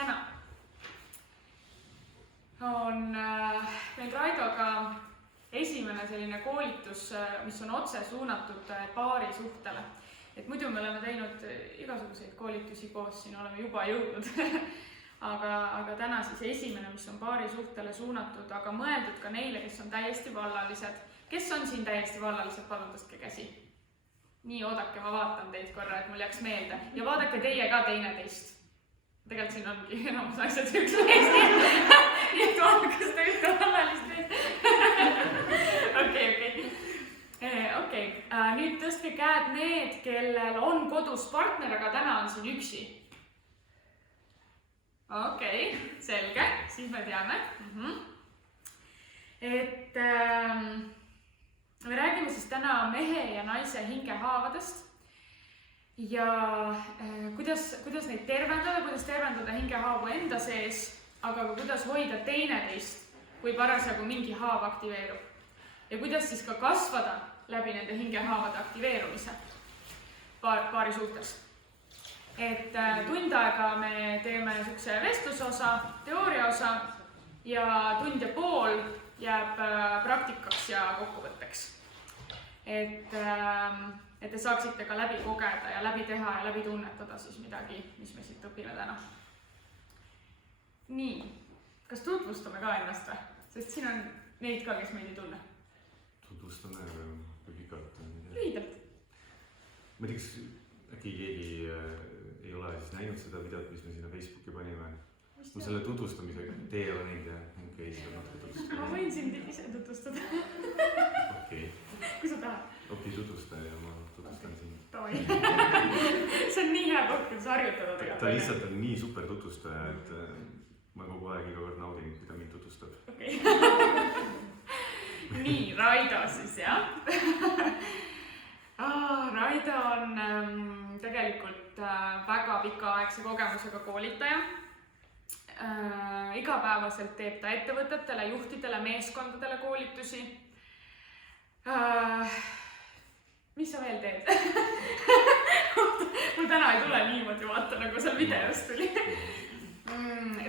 täna on meil Raidoga esimene selline koolitus, mis on otse suunatud paarisuhtele. Et muidu me oleme teinud igasuguseid koolitusi koos, siin oleme juba jõudnud. aga täna siis esimene, mis on paarisuhtele suunatud, aga mõeldud ka neile, kes on täiesti vallalised. Kes on siin täiesti vallalised, palun tõstke käsi. Nii, oodake, ma vaatan teid korra, et mul jääks meelde. Ja vaadake teie ka teineteist. Tegelikult siin ongi enamus asjad üks meest. Nii et vaadake seda ühte vallalist meest. Okei. Nüüd tõstke käed need, kellel on kodus partner, aga täna on siin üksi. Okei, selge, siis me teame. Et me räägime siis täna mehe ja naise hingehaavadest ja kuidas neid tervendada, kuidas tervendada hingehaavu enda sees, aga kuidas hoida teineteist, kui parasjagu mingi haav aktiveerub. Ja kuidas siis ka kasvada läbi nende hingehaavade aktiveerumise paari suhtes. Et tund aega me teeme niisuguse vestlusosa, teooriaosa ja tund ja pool jääb praktikaks ja kokkuvõtteks. Et te saaksite ka läbi kogeda ja läbi teha ja läbi tunnetada siis midagi, mis me siit õpime täna. Nii, kas tutvustame ka ennast või? Sest siin on neid ka, kes meid ei tunne. Tutvustame pikalt. Lühidalt. Ma ei tea, kas äkki keegi ei ole siis näinud seda videot, mis me sinna Facebooki panime. Ma selle tutvustamisega te ei ole näinud ja okei, seda natuke tutvustada. Ma võin sind ise tutvustada. Okei. Kui sa tahad. Okei, tutvusta ja ma tutvustan sind. Toi. See on nii hea koht, kuidas harjutada tegelikult. Ta lihtsalt on nii super tutvustaja, et ma kogu aeg iga kord naudin, mida mind tutvustab. Okei. Nii, Raido siis, jah. Raido on tegelikult väga pikaaegse kogemusega koolitaja. Igapäevaselt teeb ta ettevõtetele, juhtidele, meeskondadele koolitusi. Mis sa veel teed? Mul täna ei tule niimoodi vaata, nagu seal videos tuli.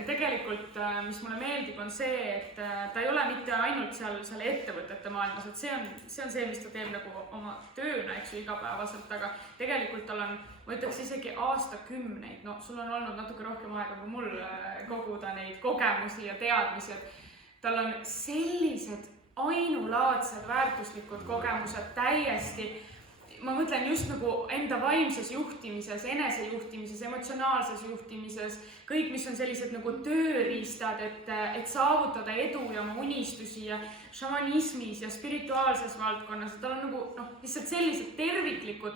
Tegelikult, mis mulle meeldib, on see, et ta ei ole mitte ainult seal ettevõtete maailmas, et see on see, mis ta teeb nagu oma tööna, eks ju, igapäevaselt, aga tegelikult tal on, ma ütleks isegi aastakümneid, no sul on olnud natuke rohkem aega kui mul koguda neid kogemusi ja teadmisi, et tal on sellised ainulaadsed väärtuslikud kogemused täiesti. Ma mõtlen just nagu enda vaimses juhtimises, enesejuhtimises, emotsionaalses juhtimises, kõik, mis on sellised nagu tööriistad, et saavutada edu ja oma unistusi ja šamanismis ja spirituaalses valdkonnas. Tal on nagu lihtsalt sellised terviklikud,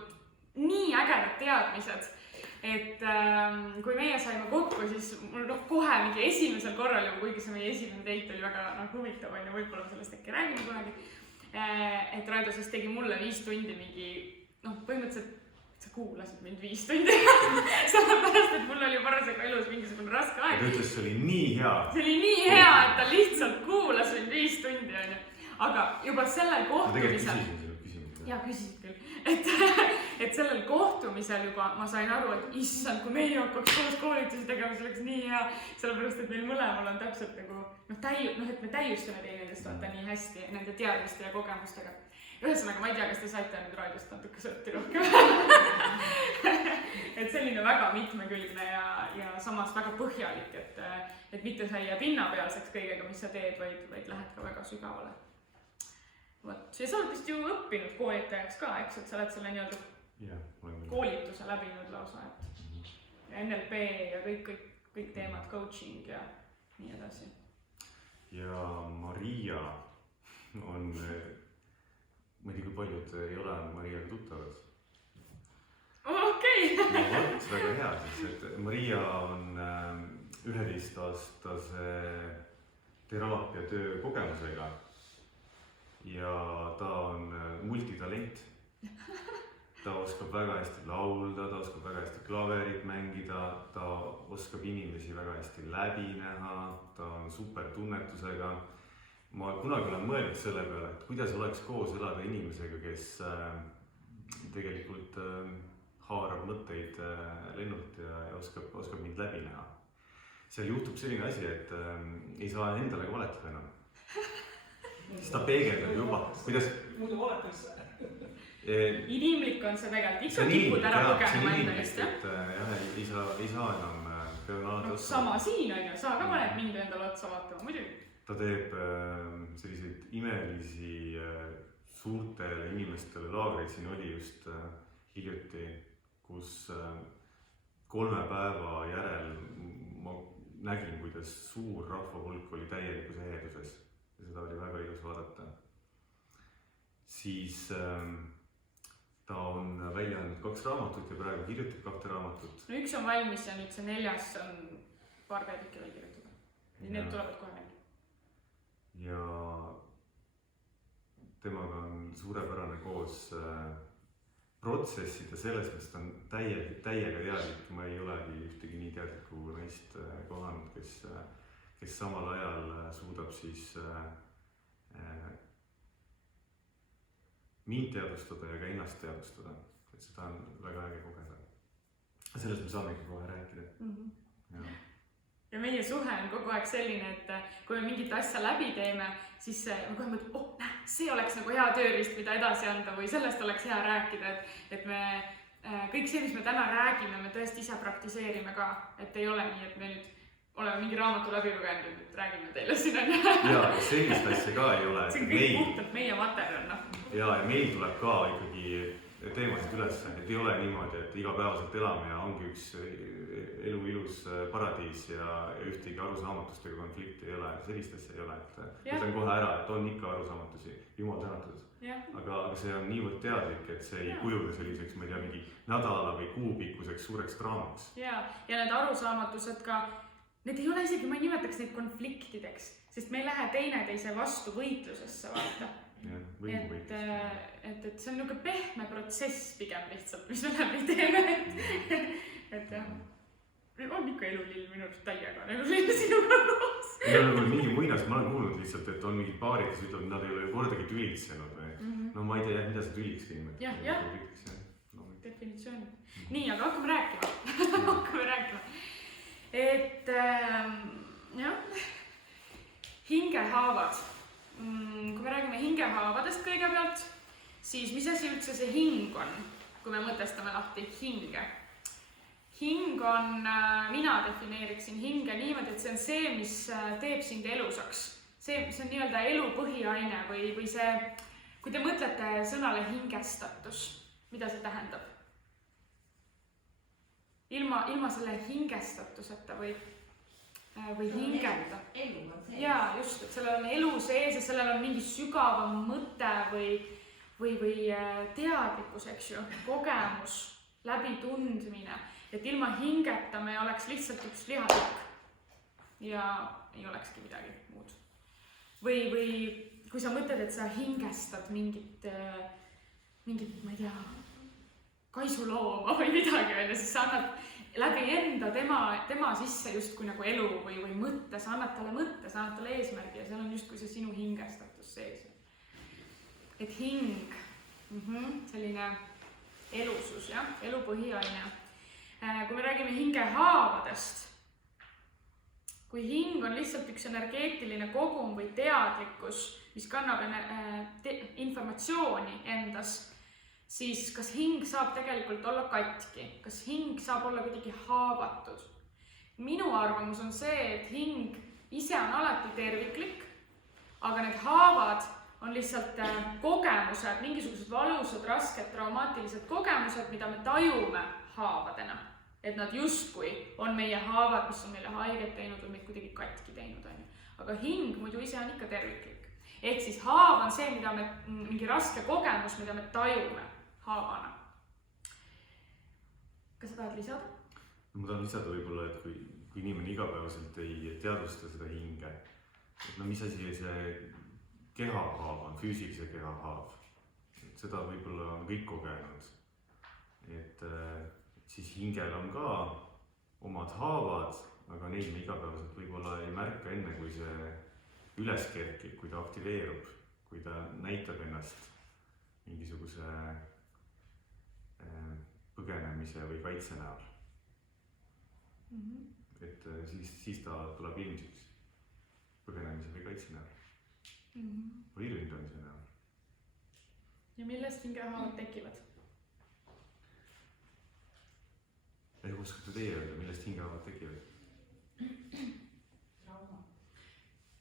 nii ägedad teadmised, et kui meie saime kokku, siis mul kohe mingi esimesel korral, kuigi see meie esimene date oli väga huvitav, võib-olla sellest äkki räägime kunagi, et Raido siis tegi mulle 5 tundi mingi, põhimõtteliselt sa kuulasid mind 5 tundi. Sellepärast, et mul oli parasjagu elus mingisugune raske aeg. Ta ütles, see oli nii hea. See oli nii hea, et ta lihtsalt kuulas mind 5 tundi. Aga juba sellel kohtumisel... Ma tegelikult küsisin seda. Jaa, küsisid küll. Et sellel kohtumisel juba ma sain aru, et issand, kui meie hakkaks koos koolitusi tegema, see oleks nii hea. Sellepärast, et meil mõlemal on täpselt nagu, et me täiustame teinedest vaata nii hästi nende teadmiste ja kogemustega. Ühesõnaga, ma ei tea, kas te saite nüüd Raidost natuke sõtti rohkem. Et selline väga mitmekülgne ja samas väga põhjalik, et mitte sa ei jää pinnapealseks kõigega, mis sa teed, vaid lähed ka väga sügavale. Ja sa oled vist ju õppinud koolitajaks ka, eks, et sa oled selle nii-öelda koolituse läbinud lausa, et NLP ja kõik teemad, coaching ja nii edasi. Ja Maria on, ma ei tea, kui paljud ei ole Mariaga tuttavad. Okei. See väga hea, sest et Maria on 11-aastase teraapiatöö kogemusega. Ja ta on multitalent. Ta oskab väga hästi laulda, ta oskab väga hästi klaverit mängida, ta oskab inimesi väga hästi läbi näha, ta on super tunnetusega. Ma kunagi olen mõelnud selle peale, et kuidas oleks koos elada inimesega, kes tegelikult haarab mõtteid lennult ja oskab mind läbi näha. seal juhtub selline asi, et ei saa endale ka valetada enam. Siis ta peegeldab juba, kuidas... Muidu valetaks. Inimlik on see tegelikult, ikka kipud ära põgenema endalist, jah? Jah, ei saa enam peale otsa. Sama siin on ju, sa ka paned mind endale otsa vaatama, muidugi. Ta teeb selliseid imelisi suurtele inimestele laagreid, siin oli just hiljuti, kus 3 päeva järel ma nägin, kuidas suur rahvahulk oli täielikus eheduses ja seda oli väga ilus vaadata. Siis ta on välja andnud 2 raamatut ja praegu kirjutab 2 raamatut. No 1 on valmis ja nüüd see 4 on paar peatükki veel kirjutada. Need tulevad kohe välja. Ja temaga on suurepärane koos protsessida selles, mis ta on täiega teadlik. Ma ei olegi ühtegi nii teadlikku naist kohanud, kes samal ajal suudab siis mind teadvustada ja ka ennast teadvustada. Et seda on väga äge kogeda. Sellest me saamegi kohe rääkida. Ja meie suhe on kogu aeg selline, et kui me mingit asja läbi teeme, siis me kohe mõtleme, see oleks nagu hea tööriist, mida edasi anda või sellest oleks hea rääkida, et me kõik see, mis me täna räägime, me tõesti ise praktiseerime ka, et ei ole nii, et me nüüd oleme mingi raamatu läbi lugenud, et räägime teile siin on. Ja sellist asja ka ei ole. See on kõik puhtalt meie materjal. Ja meil tuleb ka ikkagi teemasid üles, et ei ole niimoodi, et igapäevaselt elame ja ongi üks elu ilus paradiis ja ühtegi arusaamatust ega konflikti ei ole. Sellist asja ei ole, et ütlen kohe ära, et on ikka arusaamatusi, jumal tänatud. Aga see on niivõrd teadlik, et see ei kujule selliseks, ma ei tea, mingi nädala või kuupikkuseks suureks draamaks. Ja need arusaamatused ka, need ei ole isegi, ma ei nimetaks neid konfliktideks, sest me ei lähe teineteise vastu võitlusesse vaata. Et see on niisugune pehme protsess pigem lihtsalt, mis me läbi teeme. Et jah, on ikka elulill minu arust täiega on elulill sinuga loos. Ei ole nagu mingi muinas, ma olen kuulnud lihtsalt, et on mingid paarid, kes ütlevad, nad ei ole kordagi tülitsenud või. No ma ei tea, mida see tüliks niimoodi. Jah. Definitsioon. Nii, aga hakkame rääkima. Et jah, hingehaavad. Kui me räägime hingehaavadest kõigepealt, siis mis asi üldse see hing on, kui me mõtestame lahti hinge? Hing on, mina defineeriksin hinge niimoodi, et see on see, mis teeb sind elusaks. See on nii-öelda elu põhiaine või see, kui te mõtlete sõnale hingestatus, mida see tähendab? Ilma selle hingestatuseta või hingeta. Elu on sees. Jaa, just, et sellel on elu sees ja sellel on mingi sügavam mõte või teadlikkus, eks ju, kogemus, läbitundmine. Et ilma hingeta me oleks lihtsalt üks lihasik ja ei olekski midagi muud. Või kui sa mõtled, et sa hingestad mingit, ma ei tea, kaisulooma või midagi, siis sa annad läbi enda tema sisse justkui nagu elu või mõtte, sa annad talle eesmärgi ja seal on justkui see sinu hingestatus sees. Et hing, selline elusus, jah, elu põhiaine. Kui me räägime hingehaavadest, kui hing on lihtsalt üks energeetiline kogum või teadlikkus, mis kannab informatsiooni endas, siis kas hing saab tegelikult olla katki, kas hing saab olla kuidagi haavatud. Minu arvamus on see, et hing ise on alati terviklik, aga need haavad on lihtsalt kogemused, mingisugused valusad, rasked, traumaatilised kogemused, mida me tajume haavadena. Et nad justkui on meie haavad, mis on meile haiget teinud või meid kuidagi katki teinud. Aga hing muidu ise on ikka terviklik. Ehk siis haav on see, mida me, mingi raske kogemus, mida me tajume haavana. Kas sa tahad lisada? Ma tahan lisada võib-olla, et kui inimene igapäevaselt ei teadvusta seda hinge, et mis asi see kehahaav on, füüsilise kehahaav. Seda võib-olla on kõik kogenud. Et siis hingel on ka omad haavad, aga neid me igapäevaselt võib-olla ei märka enne, kui see üles kerkib, kui ta aktiveerub, kui ta näitab ennast mingisuguse põgenemise või kaitse näol. et siis ta tuleb ilmsiks põgenemise või kaitse näol või ründamise näol. Ja millest hingehaavad tekivad? Ehk oskate teie öelda, millest hingehaavad tekivad? Trauma.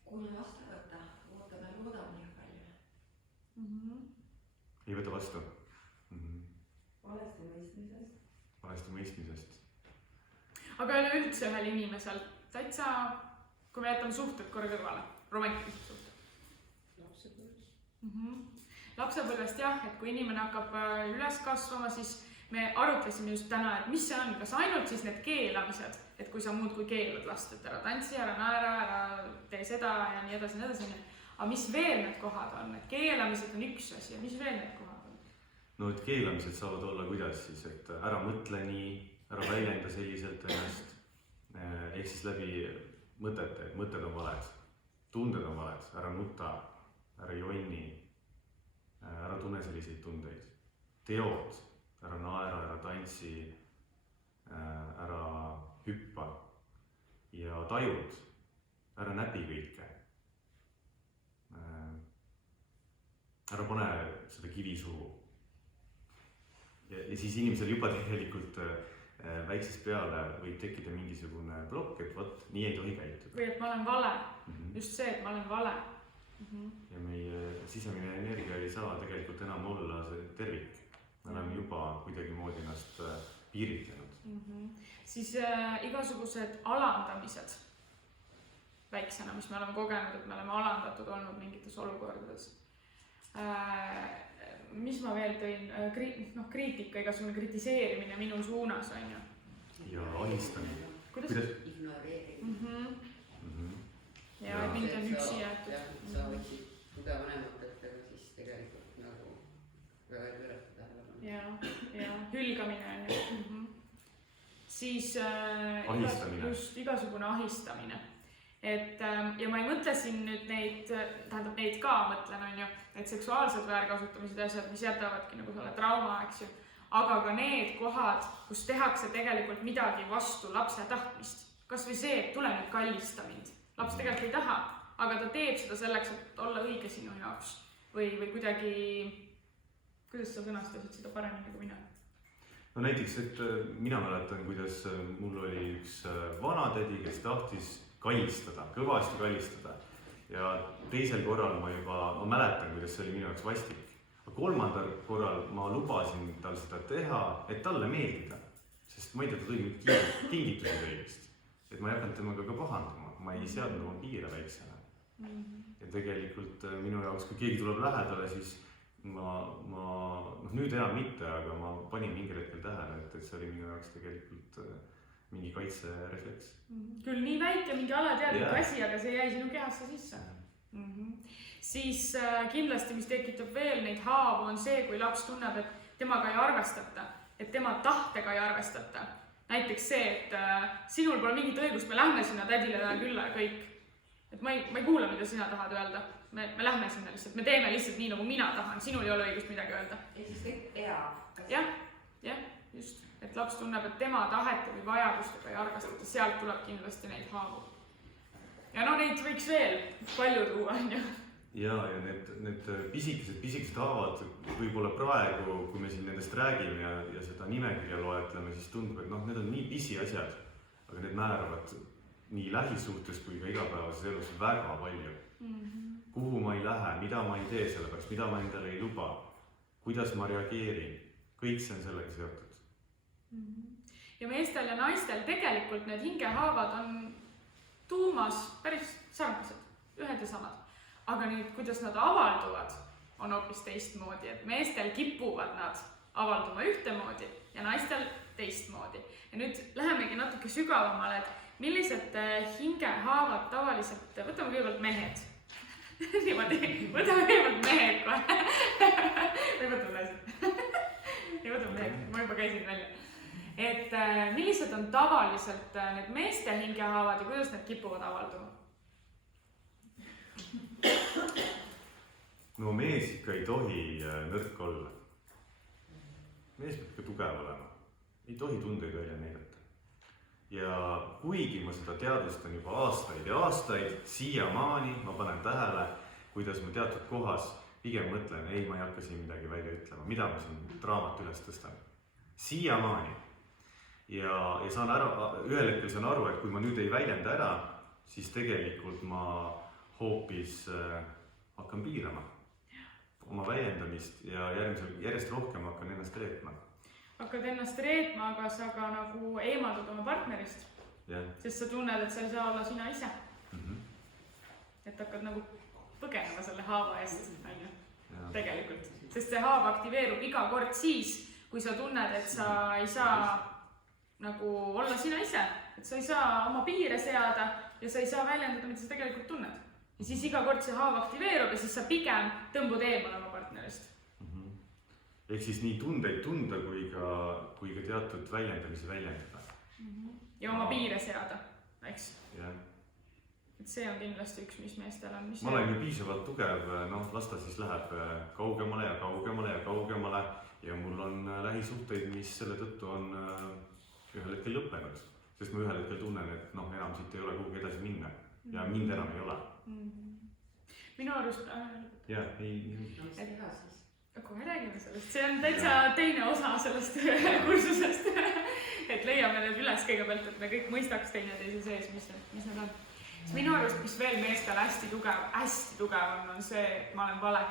Kui me vastu võtta, loodame liiga palju. Ei võta vastu? Valesti mõistmisest. Valesti mõistmisest. Aga üleüldse ühel inimesel täitsa, kui me jätame suhted korra kõrvale, romantilised suhted. Lapsepõlvest jah, et kui inimene hakkab üles kasvama, siis me arutlesime just täna, et mis see on, kas ainult siis need keelamised, et kui sa muudkui keelad last, et ära tantsi, ära naera, ära tee seda ja nii edasi, nii edasi. Aga mis veel need kohad on? Et keelamised on üks asi ja mis veel need kohad on? No et keelamised saavad olla kuidas siis, et ära mõtle nii, ära väljenda selliselt ennast, ehk siis läbi mõtete, et mõtted on valed, tunded on valed, ära nuta, ära jonni, ära tunne selliseid tundeid, teod, ära naera, ära tantsi, ära hüppa ja tajud, ära näpi kõike. Ära pane seda kivi suhu. Ja siis inimesel juba tegelikult väiksest peale võib tekkida mingisugune plokk, et vot, nii ei tohi käituda. Või et ma olen vale, just see, et ma olen vale. Ja meie sisemine energia ei saa tegelikult enam olla see tervik. Me oleme juba kuidagi moodi ennast piiritlenud. Siis igasugused alandamised väiksena, mis me oleme kogenud, et me oleme alandatud olnud mingites olukordades. Mis ma veel tõin? Kriitika, igasugune kritiseerimine minu suunas, on ju. Ja ahistamine. Kuidas? Ignoreerimine. Ja mind on üksi jäetud. Sa võiksid tugeva vanematega siis tegelikult nagu väga ei pöörata tähelepanu. Ja hülgamine on ju. Siis just igasugune ahistamine. Ja ma ei mõtle siin nüüd neid ka mõtlen, on ju, need seksuaalsed väärkasutamised ja asjad, mis jätavadki nagu selle trauma, eks ju. Aga ka need kohad, kus tehakse tegelikult midagi vastu lapse tahtmist. Kas või see, et tule nüüd kallista mind. Laps tegelikult ei taha, aga ta teeb seda selleks, et olla õige sinu jaoks. Või kuidagi, kuidas sa sõnastasid seda paremini kui mina? No näiteks, et mina mäletan, kuidas mul oli üks vanatädi, kes tahtis kallistada, kõvasti kallistada. Ja teisel korral ma mäletan, kuidas see oli minu jaoks vastik. Aga kolmandal korral ma lubasin tal seda teha, et talle meeldida. Sest ma ei tea, ta tõi kingitusi kõigest. Et ma ei hakanud temaga ka pahandama, ma ei seadnud oma piire väiksena. Ja tegelikult minu jaoks, kui keegi tuleb lähedale, siis ma nüüd enam mitte, aga ma panin mingil hetkel tähele, et see oli minu jaoks tegelikult mingi kaitserefleks. Küll nii väike, mingi alateadlik asi, aga see jäi sinu kehasse sisse. Siis kindlasti, mis tekitab veel neid haavu, on see, kui laps tunneb, et temaga ei arvestata, et tema tahtega ei arvestata. Näiteks see, et sinul pole mingit õigust, me lähme sinna tädile ja külla ja kõik. Et ma ei kuula, mida sina tahad öelda. Me lähme sinna lihtsalt, me teeme lihtsalt nii, nagu mina tahan, sinul ei ole õigust midagi öelda. Ja siis kõik peab. Jah, just. Et laps tunneb, et tema tahete või vajadustega ei arvestata, sealt tuleb kindlasti neid haavu. Ja neid võiks veel palju tuua, on ju. Ja need pisikesed haavad võib-olla praegu, kui me siin nendest räägime ja seda nimekirja loetleme, siis tundub, et need on nii pisiasjad, aga need määravad nii lähisuhtes kui ka igapäevases elus väga palju. Kuhu ma ei lähe, mida ma ei tee selle pärast, mida ma endale ei luba, kuidas ma reageerin, kõik see on sellega seotud. Ja meestel ja naistel tegelikult need hingehaavad on tuumas päris sarnased, ühed ja samad. Aga nüüd, kuidas nad avalduvad, on hoopis teistmoodi, et meestel kipuvad nad avalduma ühtemoodi ja naistel teistmoodi. Ja nüüd lähemegi natuke sügavamale, et millised hingehaavad tavaliselt, võtame kõigepealt mehed. Niimoodi, võtame kõigepealt mehed kohe. Või võtame naised. Ei võtame mehed, ma juba käisin välja. Et millised on tavaliselt need meeste hingehaavad ja kuidas need kipuvad avalduma? No mees ikka ei tohi nõrk olla. Mees peab ikka tugev olema. Ei tohi tundeid välja näidata. ja kuigi ma seda teadvustan juba aastaid ja aastaid, siiamaani ma panen tähele, kuidas ma teatud kohas pigem mõtlen, ei, ma ei hakka siin midagi välja ütlema, mida ma siin draamat üles tõstan. Siiamaani. Ja saan ühel hetkel saan aru, et kui ma nüüd ei väljenda ära, siis tegelikult ma hoopis hakkan piirama oma väljendamist ja järjest rohkem hakkan ennast reetma. Hakkad ennast reetma, aga sa ka nagu eemaldud oma partnerist. Sest sa tunned, et sa ei saa olla sina ise. Et hakkad nagu põgenema selle haava eest, tegelikult. Sest see haava aktiveerub iga kord siis, kui sa tunned, et sa ei saa nagu olla sina ise. Et sa ei saa oma piire seada ja sa ei saa väljendada, mida sa tegelikult tunned. Ja siis iga kord see haava aktiveerub ja siis sa pigem tõmbud eemale oma partnerist. Ehk siis nii tundeid tunda kui ka teatud väljendamisi väljendada. Ja oma piire seada, eks? Jah. Et see on kindlasti üks, mis meestel on. Ma olen ju piisavalt tugev, las ta siis läheb kaugemale ja kaugemale ja kaugemale ja mul on lähisuhteid, mis selle tõttu on ühel hetkel lõppenud. Sest ma ühel hetkel tunnen, et enam siit ei ole kuhugi edasi minna ja mind enam ei ole. Minu arust... Jah, ei... Kohe räägime sellest, see on täitsa teine osa sellest kursusest, et leiame need üles kõigepealt, et me kõik mõistaks teineteise sees, mis need on. Minu arust, mis veel meestel hästi tugev on see, et ma olen vale.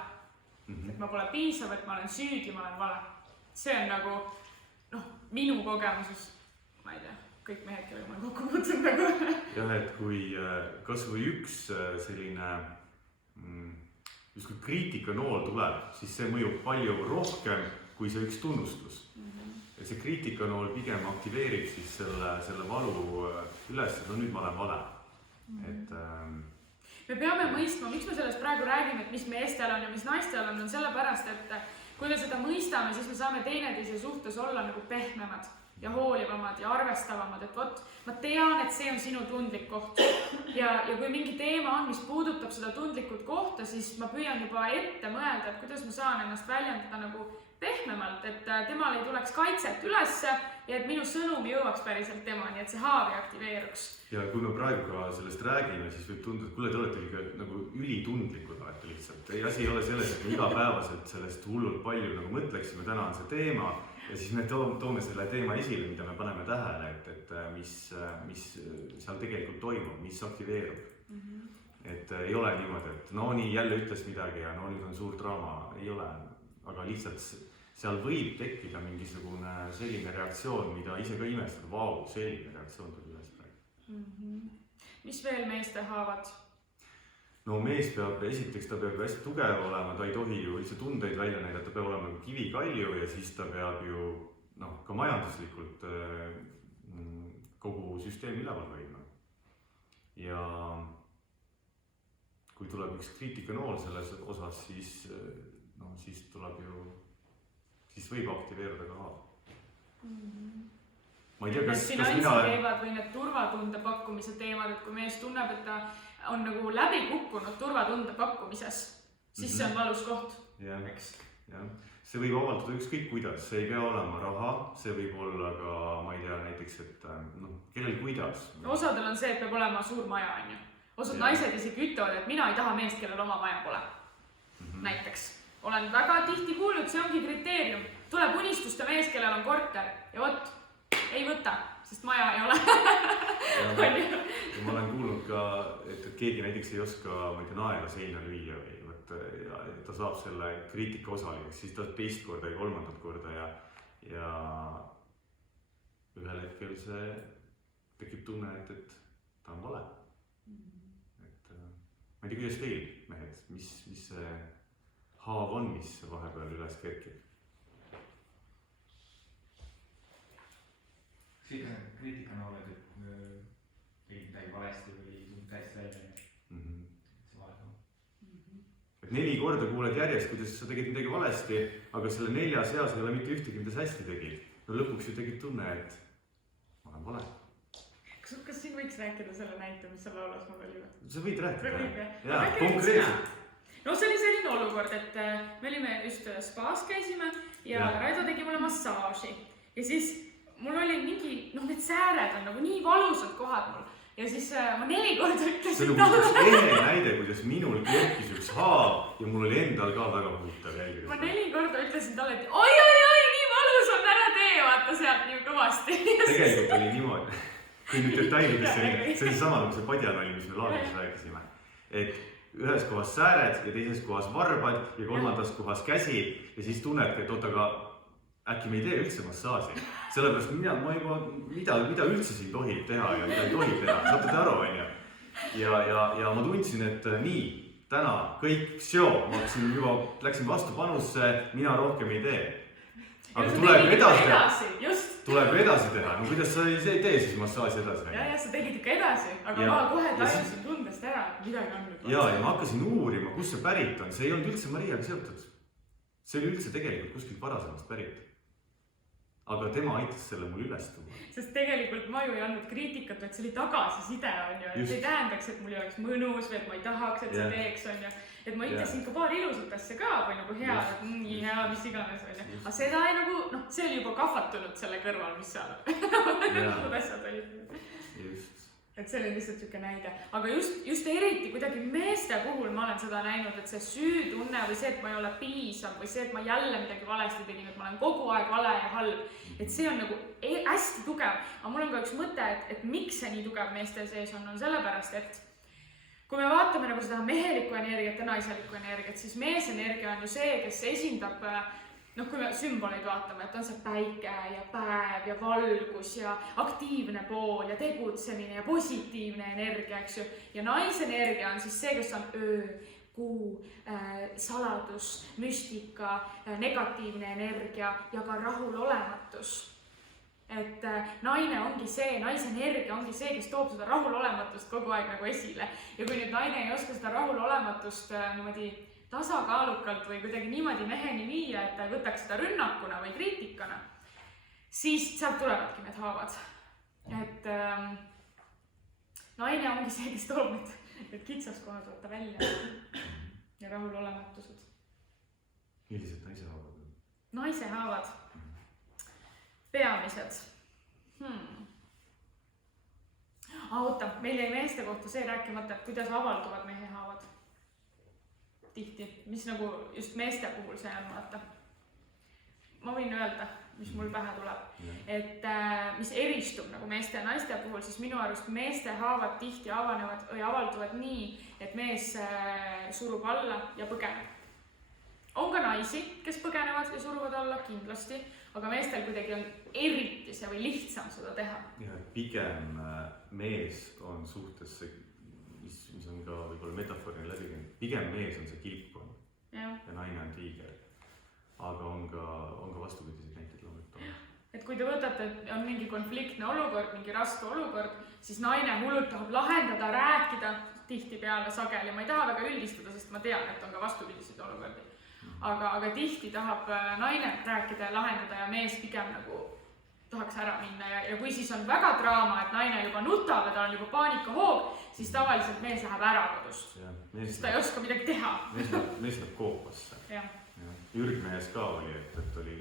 Et ma pole piisav, et ma olen süüdi, ma olen vale. See on nagu, minu kogemuses, ma ei tea, kõik mehed, kellega ma kokku puutun nagu. Jah, et kui kas või üks selline... Just kui kriitikanool tuleb, siis see mõjub palju rohkem kui see üks tunnustus. Ja see kriitikanool pigem aktiveerib siis selle valu üles, et nüüd ma olen vale. Me peame mõistma, miks me sellest praegu räägime, et mis meestel on ja mis naistel on sellepärast, et kui me seda mõistame, siis me saame teineteise suhtes olla nagu pehmemad ja hoolivamad ja arvestavamad, et ma tean, et see on sinu tundlik koht. Ja kui mingi teema on, mis puudutab seda tundlikult kohta, siis ma püüan juba ette mõelda, et kuidas ma saan ennast väljendada nagu pehmemalt, et temal ei tuleks kaitset ülesse ja et minu sõnum jõuaks päriselt temani, et see haav ei aktiveeruks. Ja kui me praegu ka sellest räägime, siis võib tunda, et kuule, te olete ikka nagu ülitundlikud olete lihtsalt. Asi ei ole selles, et me igapäevaselt sellest hullult palju nagu mõtleksime, täna on see teema ja siis me toome selle teema esile, mida me paneme tähele, et mis seal tegelikult toimub, mis aktiveerub. Et ei ole niimoodi, et nii jälle ütles midagi ja nüüd on suur draama, ei ole. Aga lihtsalt seal võib tekkida mingisugune selline reaktsioon, mida ise ka imestada, vau, selline reaktsioon tuli üles praegu. Mis veel meeste haavad? Mees peab, esiteks ta peab hästi tugev olema, ta ei tohi ju üldse tundeid välja näidata, ta peab olema nagu kivikalju ja siis ta peab ju ka majanduslikult kogu süsteemi üleval hoidma. Ja kui tuleb üks kriitikanool selles osas, siis tuleb ju, siis võib aktiveeruda ka haav. Ma ei tea, kas mina käivad või need turvatunde pakkumise teemad, et kui mees tunneb, et ta on nagu läbi kukkunud turvatunde pakkumises, siis see on valus koht. Jah. See võib avaldada ükskõik kuidas, see ei pea olema raha, see võib olla ka, ma ei tea, näiteks, et kellel kuidas. Osadel on see, et peab olema suur maja, on ju. Osad naised isegi ütlevad, et mina ei taha meest, kellel oma maja pole. Näiteks. Olen väga tihti kuulnud, see ongi kriteerium. Tuleb unistuste mees, kellel on korter ja ei võta, sest maja ei ole. Ma olen kuulnud ka, et keegi näiteks ei oska naela seina lüüa või ta saab selle kriitika osaliseks, siis ta teist korda ja kolmandat korda ja ühel hetkel see tekib tunne, et ta on vale. Ma ei tea, kuidas teil, mehed, mis see haav on, mis vahepeal üles kerkib? Siit on kriitikanooled, et tegid midagi valesti või tulnud täiesti välja. See vahepeal. Et 4 korda kuuled järjest, kuidas sa tegid midagi valesti, aga selle 4 seas ei ole mitte ühtegi, mida sa hästi tegid. Lõpuks ju tegid tunne, et ma olen vale. Kas siin võiks rääkida selle näite, mis sa laulas ma veel üle? Sa võid rääkida. Jaa, konkreetselt. See oli selline olukord, et me olime just spaas käisime ja Raido tegi mulle massaaži. Ja siis mul oli mingi, need sääred on nagu nii valusad kohad mul ja siis ma 4 korda see ütlesin on nagu üks ehe näide, kuidas minul kerkis üks haav ja mul oli endal ka väga huvitav jälgida. ma 4 korda ütlesin talle, et oi, nii valus on, ära tee, vaata sealt nii kõvasti. Tegelikult oli niimoodi, kui nüüd detailidesse minna, see oli sama nagu see padjan oli, mis me laagris rääkisime. Et ühes kohas sääred ja teises kohas varbad ja kolmandas kohas käsi ja siis tunnedki, et oota, aga äkki me ei tee üldse massaaži. Sellepärast ma juba, mida üldse siin tohib teha ja mida ei tohi teha, saate te aru, on ju? Ja ma tundsin, et nii, täna kõik show, ma läksin vastu panusse, mina rohkem ei tee. Aga tuleb edasi teha. No kuidas sa ei tee siis massaaži edasi? Ja sa tegid ikka edasi, aga ma kohe tajusin tundest ära, et midagi on nüüd. Ja ma hakkasin uurima, kus see pärit on. See ei olnud üldse Mariaga seotud. See oli üldse tegelikult kuskilt varasemast pärit. Aga tema aitas selle mul üles tuua. Sest tegelikult ma ju ei andnud kriitikat, et see oli tagasiside, on ju. Et see ei tähendaks, et mul ei oleks mõnus või et ma ei tahaks, et see teeks, on ju. Et ma ütlesin ka paar ilusat asja ka või nagu hea, et nii hea, mis iganes, on ju. Aga seda ei nagu, see oli juba kahvatunud selle kõrval, mis seal need asjad olid. Just. Et see oli lihtsalt siuke näide. Aga just eriti kuidagi meeste puhul ma olen seda näinud, et see süütunne või see, et ma ei ole piisav või see, et ma jälle midagi valesti tegin, et ma olen kogu aeg vale ja halb. Et see on nagu hästi tugev. Aga mul on ka üks mõte, et miks see nii tugev meeste sees on sellepärast, et kui me vaatame nagu seda mehelikku energiat ja naiselikku energiat, siis meesenergia on ju see, kes esindab kui me sümboleid vaatame, et on see päike ja päev ja valgus ja aktiivne pool ja tegutsemine ja positiivne energia, eks ju. Ja naisenergia on siis see, kes on öö, kuu, saladus, müstika, negatiivne energia ja ka rahulolematus. Et naine ongi see, naisenergia ongi see, kes toob seda rahulolematust kogu aeg nagu esile. Ja kui nüüd naine ei oska seda rahulolematust niimoodi tasakaalukalt või kuidagi niimoodi meheni viia, et ta ei võtaks seda rünnakuna või kriitikana, siis sealt tulevadki need haavad. Et naine ongi see, kes toob need kitsaskohad võtta välja ja rahulolematused. Millised naise haavad? Naise haavad. Peamised. Oota, meil jäi meeste kohta see rääkimata, et kuidas avalduvad mehe haavad. Tihti, mis nagu just meeste puhul see on, vaata. Ma võin öelda, mis mul pähe tuleb. Et mis eristub nagu meeste ja naiste puhul, siis minu arust meeste haavad tihti avanevad või avalduvad nii, et mees surub alla ja põgeneb. On ka naisi, kes põgenevad ja suruvad alla kindlasti, aga meestel kuidagi on eriti see või lihtsam seda teha. Ja pigem mees on suhtes see, mis on ka võib-olla metafoorina läbi käinud. Pigem mees on see kilpkon ja naine on tiiger. Aga on ka vastupidiseid näiteid loomulikult. Et kui te võtate, et on mingi konfliktne olukord, mingi raske olukord, siis naine hullult tahab lahendada, rääkida tihtipeale sageli. Ma ei taha väga üldistada, sest ma tean, et on ka vastupidiseid olukordi. Aga tihti tahab naine rääkida ja lahendada ja mees pigem nagu tahaks ära minna ja kui siis on väga draama, et naine juba nutab ja ta on juba paanikahoog, siis tavaliselt mees läheb ära kodust. Sest ta ei oska midagi teha. Mees läheb koopasse. Ürgmehes ka oli, et oli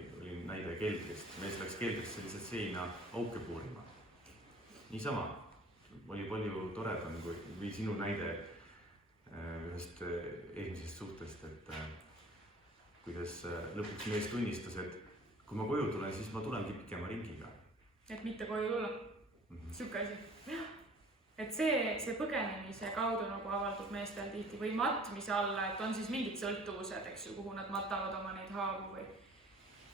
näide keldrist. Mees läks keldrisse lihtsalt seina auke puurima. Niisama. Oli palju toredam või sinu näide ühest eelmisest suhtest, et kuidas lõpuks mees tunnistas, et kui ma koju tulen, siis ma tulengi pikema ringiga. Et mitte koju tulla. Siuke asi. Et see põgenemise kaudu nagu avaldub meestel tihti või matmise alla, et on siis mingid sõltuvused, eks ju, kuhu nad matavad oma neid haavu või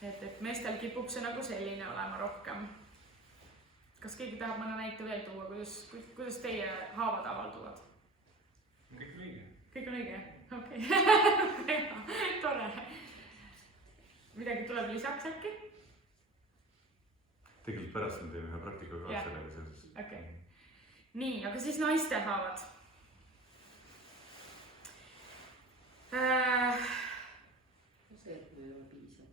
et meestel kipub see nagu selline olema rohkem. Kas keegi tahab mõne näite veel tuua, kuidas teie haavad avalduvad? Kõik on õige. Kõik on õige? Okei. Tore. Midagi tuleb lisaks äkki? Tegelikult pärast me teeme ühe praktika ka sellega seoses. Okay. Nii, aga siis naiste haavad. See, et me ei ole piisav.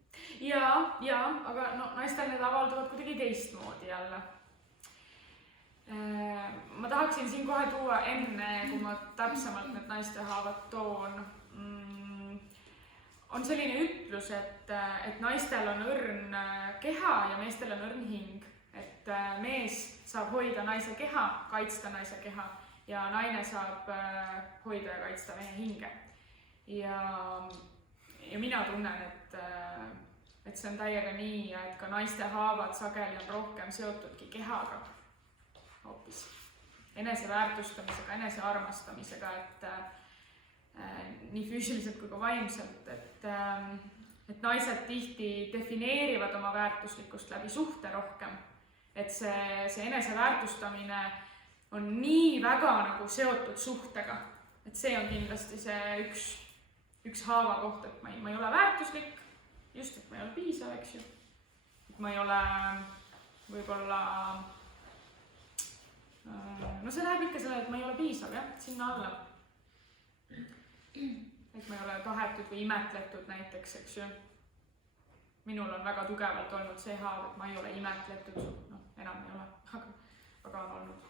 Ja, aga naistel need avalduvad kuidagi teistmoodi jälle. Ma tahaksin siin kohe tuua enne, kui ma täpsemalt need naiste haavad toon. On selline ütlus, et naistel on õrn keha ja meestel on õrn hing. saab hoida naise keha, kaitsta naise keha ja naine saab hoida ja kaitsta mehe hinge. Ja mina tunnen, et see on täiega nii ja et ka naiste haavad sageli on rohkem seotudki kehaga hoopis. Eneseväärtustamisega, enesearmastamisega, et nii füüsiliselt kui ka vaimselt, et naised tihti defineerivad oma väärtuslikkust läbi suhte rohkem. Et see eneseväärtustamine on nii väga nagu seotud suhtega, et see on kindlasti see üks haava koht, et ma ei ole väärtuslik, just, et ma ei ole piisav, eks ju. Et ma ei ole võib-olla, no see läheb ikka selle, et ma ei ole piisav, jah, sinna alla. Et ma ei ole tahetud või imetletud näiteks, eks ju. Minul on väga tugevalt olnud see haav, et ma ei ole imetletud, enam ei ole, aga on olnud.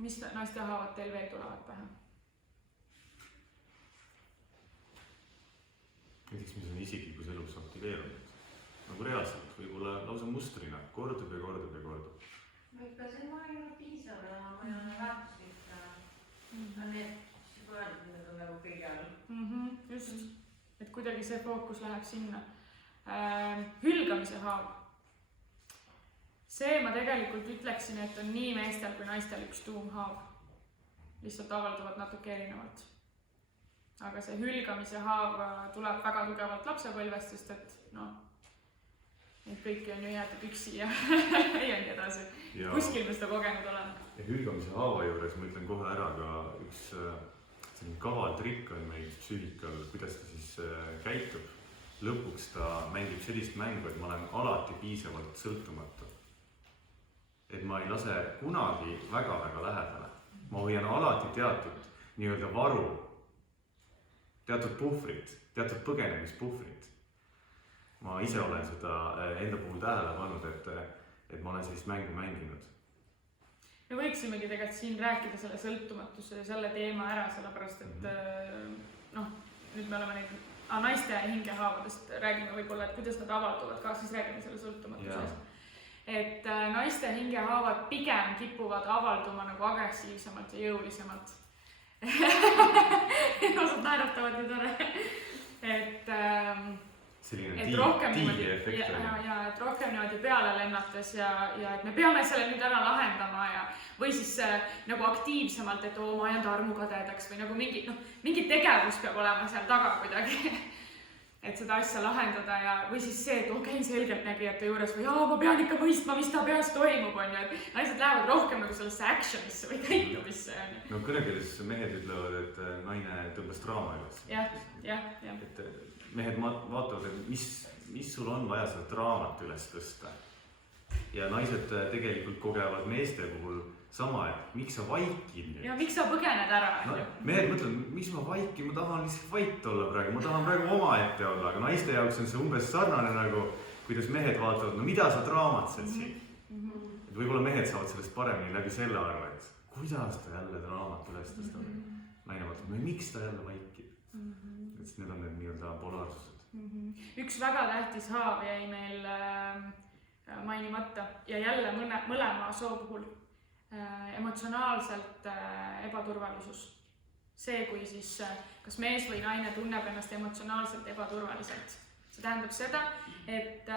Mis naiste haavad teil veel tulevad pähe? Näiteks, mis on isiklikus elus aktiveerunud, nagu reaalselt, võib-olla lausa mustrina, kordub ja kordub ja kordub. No ikka see, ma ei ole piisav ja ma ei ole väärtuslik ja on need sügaadid, need on nagu kõige all. Just, et kuidagi see fookus läheb sinna. Hülgamise haav. See ma tegelikult ütleksin, et on nii meestel kui naistel üks tuumhaav. Lihtsalt avalduvad natuke erinevalt. Aga see hülgamise haav tuleb väga tugevalt lapsepõlvest, sest et neid kõiki on ju jäetud üksi ja nii edasi. Kuskil me seda kogenud oleme. Ja hülgamise haava juures ma ütlen kohe ära ka üks kaval trikk on meil psüühikal, kuidas ta siis käitub. Lõpuks ta mängib sellist mängu, et ma olen alati piisavalt sõltumatu. Et ma ei lase kunagi väga-väga lähedale. Ma hoian alati teatud nii-öelda varu, teatud puhvrit, teatud põgenemispuhvrit. Ma ise olen seda enda puhul tähele pannud, et ma olen sellist mängu mänginud. Me võiksimegi tegelikult siin rääkida selle sõltumatuse ja selle teema ära, sellepärast et nüüd me oleme neid naiste hingehaavadest räägime võib-olla, et kuidas nad avalduvad ka, siis räägime selle sõltumatusest. Et naiste hingehaavad pigem kipuvad avalduma nagu agressiivsemalt ja jõulisemalt. Osad naeratavad nii tore. Selline tiigi-efekt. Ja et rohkem niimoodi peale lennates ja et me peame selle nüüd ära lahendama või siis nagu aktiivsemalt, et ma jään armukadedaks või nagu mingi tegevus peab olema seal taga kuidagi. Et seda asja lahendada või siis see, et käin selgeltnägijate juures või ma pean ikka mõistma, mis ta peas toimub, on ju, et naised lähevad rohkem nagu sellesse actionisse või käitumisse. No kõnekeeles mehed ütlevad, et naine tõmbas draama üles. Jah. Et mehed vaatavad, et mis sul on vaja seda draamat üles tõsta. Ja naised tegelikult kogevad meeste puhul sama, et miks sa vaikid nüüd? Ja miks sa põgened ära? Mehed mõtlevad, miks ma vaikin, ma tahan lihtsalt vait olla praegu, ma tahan praegu oma ette olla, aga naiste jaoks on see umbes sarnane nagu, kuidas mehed vaatavad, mida sa draamatsed siin. Et võib-olla mehed saavad sellest paremini läbi selle aru, et kuidas ta jälle draamat üles tõstab. Naine vaatab, miks ta jälle vaikib? Et need on need nii-öelda polaarsused. Üks väga tähtis haav jäi meil mainimata ja jälle mõlema soo puhul. Emotsionaalselt ebaturvalisus. See, kui siis kas mees või naine tunneb ennast emotsionaalselt ebaturvaliselt. See tähendab seda, et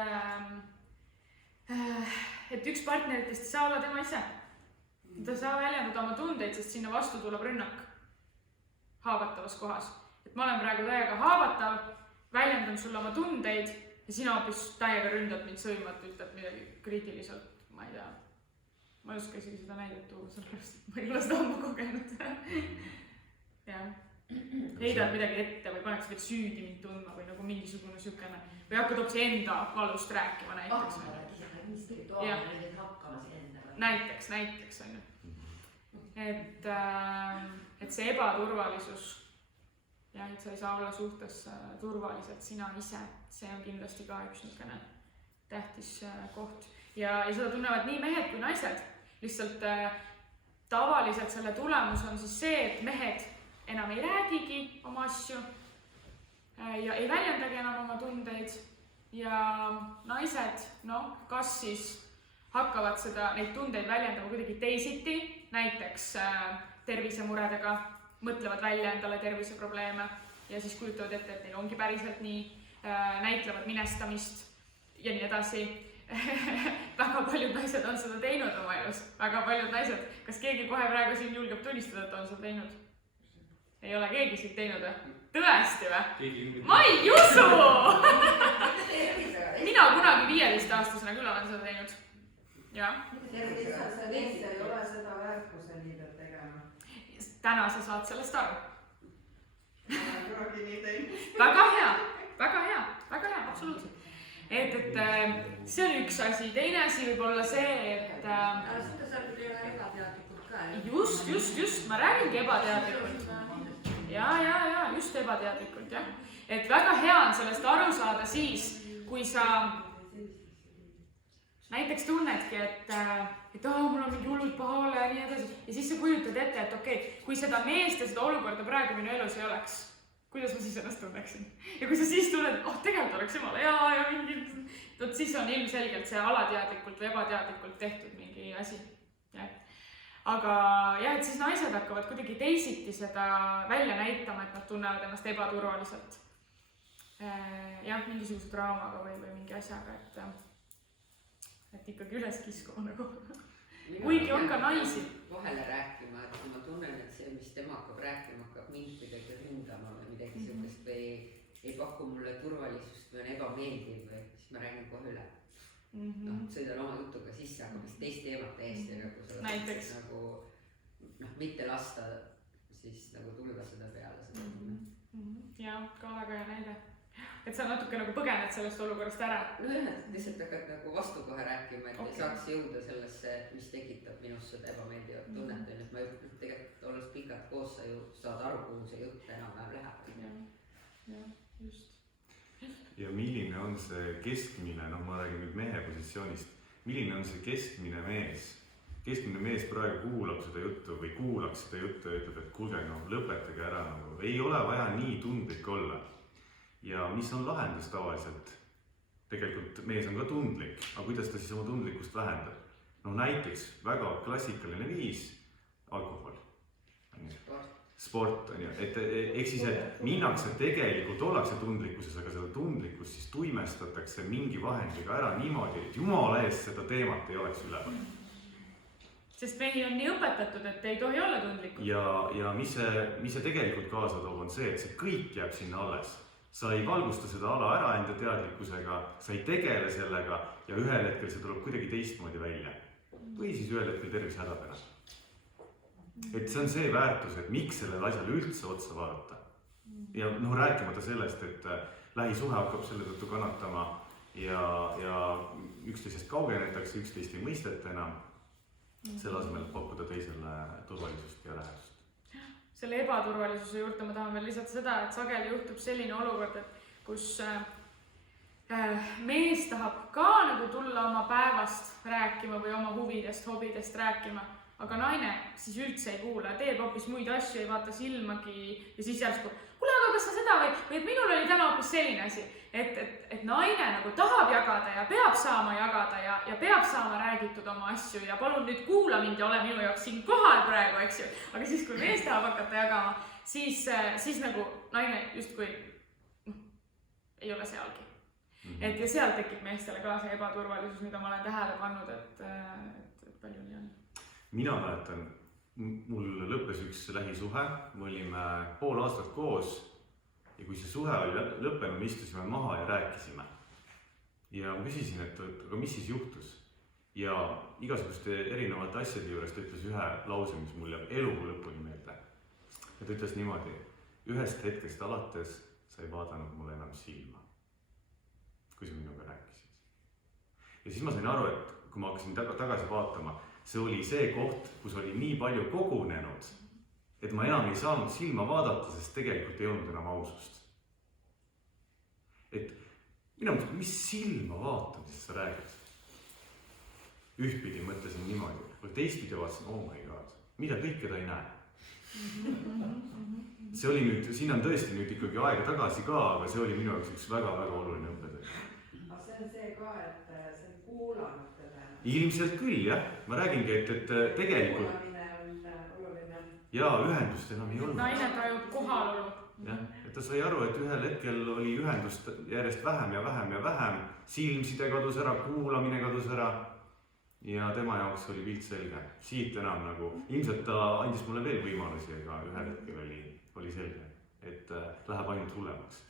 üks partneritest ei saa olla tema ise. Ta saa väljendada oma tundeid, sest sinna vastu tuleb rünnak haavatavas kohas. Et ma olen praegu täiega haavatav, väljendan sulle oma tundeid ja sina hoopis täiega ründad mind sõimad, ütled midagi kriitiliselt, ma ei tea. Ma ei oska isegi seda näidet tuua, sellepärast, et ma ei ole seda ammu kogenud. Heidad midagi ette või paneks veel süüdi mind tundma või nagu mingisugune sükene. Või hakkad hoopis enda valust rääkima näiteks. Näiteks on ju. Et see ebaturvalisus ja et sa ei saa olla suhtes turvaliselt sina ise, see on kindlasti ka üks niisugune tähtis koht. Ja seda tunnevad nii mehed kui naised. Lihtsalt tavaliselt selle tulemus on siis see, et mehed enam ei räägigi oma asju ja ei väljendagi enam oma tundeid ja naised, kas siis hakkavad neid tundeid väljendama kuidagi teisiti, näiteks tervisemuredega, mõtlevad välja endale terviseprobleeme ja siis kujutavad ette, et neil ongi päriselt nii, näitlevad minestamist ja nii edasi. Väga paljud naised on seda teinud oma elus, väga paljud naised. Kas keegi kohe praegu siin julgeb tunnistada, et on seda teinud? Ei ole keegi siin teinud või? Tõesti või? Ma ei usu! Mina kunagi 15-aastasena küll olen seda teinud. Jah. Sa ei ole seda väärtuse liidet tegema. Täna sa saad sellest aru. Ma olen kunagi nii teinud. Väga hea, absoluutselt. Et see on üks asi. Teine asi võib olla see, et... Aga seda saab küll ei ole ebateadlikult ka. Just, ma räägingi ebateadlikult. Ja, just ebateadlikult, jah. Et väga hea on sellest aru saada siis, kui sa näiteks tunnedki, et mul on mingi hullult paha olla ja nii edasi. Ja siis sa kujutad ette, et okei, kui seda meest ja seda olukorda praegu minu elus ei oleks, kuidas ma siis ennast tunneksin? Ja kui sa siis tunned, tegelikult oleks jumala ja mingi... siis on ilmselgelt see alateadlikult või ebateadlikult tehtud mingi asi. Aga jah, et siis naised hakkavad kuidagi teisiti seda välja näitama, et nad tunnevad ennast ebaturvaliselt. Jah, mingisuguse draamaga või mingi asjaga, et ikkagi üles kiskuma nagu. Kuigi on ka naisi. Vahele rääkima, et kui ma tunnen, et see, mis tema hakkab rääkima, hakkab mind kuidagi ründama või midagi sellist või ei paku mulle turvalisust või on ebameeldiv või siis ma räägin kohe üle. Sõidan oma jutuga sisse, aga mis teist teemat eest ja kui sa näiteks nagu mitte lasta siis nagu tulla seda peale seda. Ja, ka väga hea näide. Et sa natuke nagu põgened sellest olukorrast ära. Nojah, et lihtsalt hakkad nagu vastu kohe rääkima, et ei saaks jõuda sellesse, mis tekitab minus seda ebameeldivat tunnet. Et ma tegelikult olles pikalt koos sa ju saad aru, kuhu see jutt enam-vähem läheb. Ja, just. Ja milline on see keskmine, ma räägin nüüd mehe positsioonist, milline on see keskmine mees? Keskmine mees praegu kuulab seda juttu või kuulaks seda juttu ja ütleb, et kuulge, lõpetage ära. Ei ole vaja nii tundlik olla. Ja mis on lahendus tavaliselt? Tegelikult mees on ka tundlik, aga kuidas ta siis oma tundlikkust vähendab? Näiteks väga klassikaline viis, alkohol. Sport on ju, et siis, et minnakse tegelikult ollakse tundlikkuses, aga seda tundlikkust siis tuimestatakse mingi vahendiga ära niimoodi, et jumala eest seda teemat ei oleks üleval. Sest mehi on nii õpetatud, et ei tohi olla tundlikud. Ja mis see tegelikult kaasa toob on see, et see kõik jääb sinna alles. Sa ei valgusta seda ala ära enda teadlikkusega, sa ei tegele sellega ja ühel hetkel see tuleb kuidagi teistmoodi välja. Või siis ühel hetkel tervis hädapera. Et see on see väärtus, et miks sellele asjale üldse otsa vaadata. Ja rääkimata sellest, et lähisuhe hakkab selle tõttu kannatama ja üksteisest kaugenetakse, üksteist ei mõisteta enam. Selle asemel pakkuda teisele turvalisust ja lähedust. Selle ebaturvalisuse juurde ma tahan veel lisada seda, et sageli juhtub selline olukord, et kus mees tahab ka nagu tulla oma päevast rääkima või oma huvidest, hobidest rääkima, aga naine siis üldse ei kuula, teeb hoopis muid asju, ei vaata silmagi ja siis järsku, kuule, aga kas sa seda või et minul oli täna hoopis selline asi, et naine nagu tahab jagada ja peab saama jagada ja peab saama räägitud oma asju ja palun nüüd kuula mind ja ole minu jaoks siin kohal praegu, eks ju. Aga siis, kui mees tahab hakata jagama, siis nagu naine justkui ei ole sealgi. Et ja seal tekib meestele ka see ebaturvalisus, mida ma olen tähele pannud, et palju nii on. Mina mäletan, mul lõppes üks lähisuhe, me olime pool aastat koos ja kui see suhe oli lõppenud, me istusime maha ja rääkisime. Ja ma küsisin, et aga mis siis juhtus? Ja igasuguste erinevate asjade juures ta ütles ühe lause, mis mul jääb elu lõpuni meelde. Ja ta ütles niimoodi, ühest hetkest alates sa ei vaadanud mulle enam silma, kui sa minuga rääkisid. Ja siis ma sain aru, et kui ma hakkasin tagasi vaatama, see oli see koht, kus oli nii palju kogunenud, et ma enam ei saanud silma vaadata, sest tegelikult ei olnud enam ausust. Et mina mõtlen, mis silma vaatad, siis sa räägid. Ühtpidi mõtlesin niimoodi, või teistpidi vaatasin, oh my god, mida kõike ta ei näe. See oli nüüd, siin on tõesti nüüd ikkagi aega tagasi ka, aga see oli minu jaoks üks väga-väga oluline õppetöö. Aga see on see ka, et sa ei kuulanud teda enam. ilmselt küll jah, ma räägingi, et tegelikult kuulamine on oluline. jaa, ühendust enam ei olnud. naine tajub kohalolu. jah, et ta sai aru, et ühel hetkel oli ühendust järjest vähem ja vähem ja vähem, silmside kadus ära, kuulamine kadus ära ja tema jaoks oli pilt selge. Siit enam nagu, ilmselt ta andis mulle veel võimalusi, aga ühel hetkel oli selge, et läheb ainult hullemaks.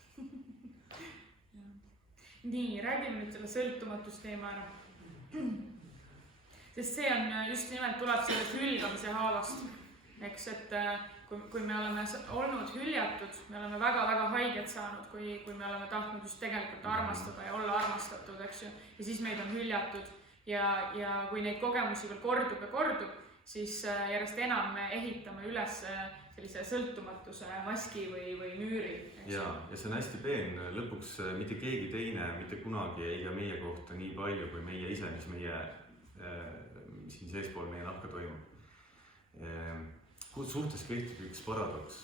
Nii, räägime nüüd selle sõltumatusteema ära. Sest see on just nimelt, tuleb selle hülgamise haavast. Eks, et kui me oleme olnud hüljatud, me oleme väga-väga haiget saanud, kui me oleme tahtnud just tegelikult armastada ja olla armastatud, eks ju. Ja siis meid on hüljatud ja kui neid kogemusi veel kordub, siis järjest enam me ehitame üles sellise sõltumatuse maski või müüri. Ja see on hästi peen, lõpuks mitte keegi teine mitte kunagi ei tea meie kohta nii palju kui meie ise, mis meie siin seespool meie nahka toimub. Suhtes kehtib üks paradoks.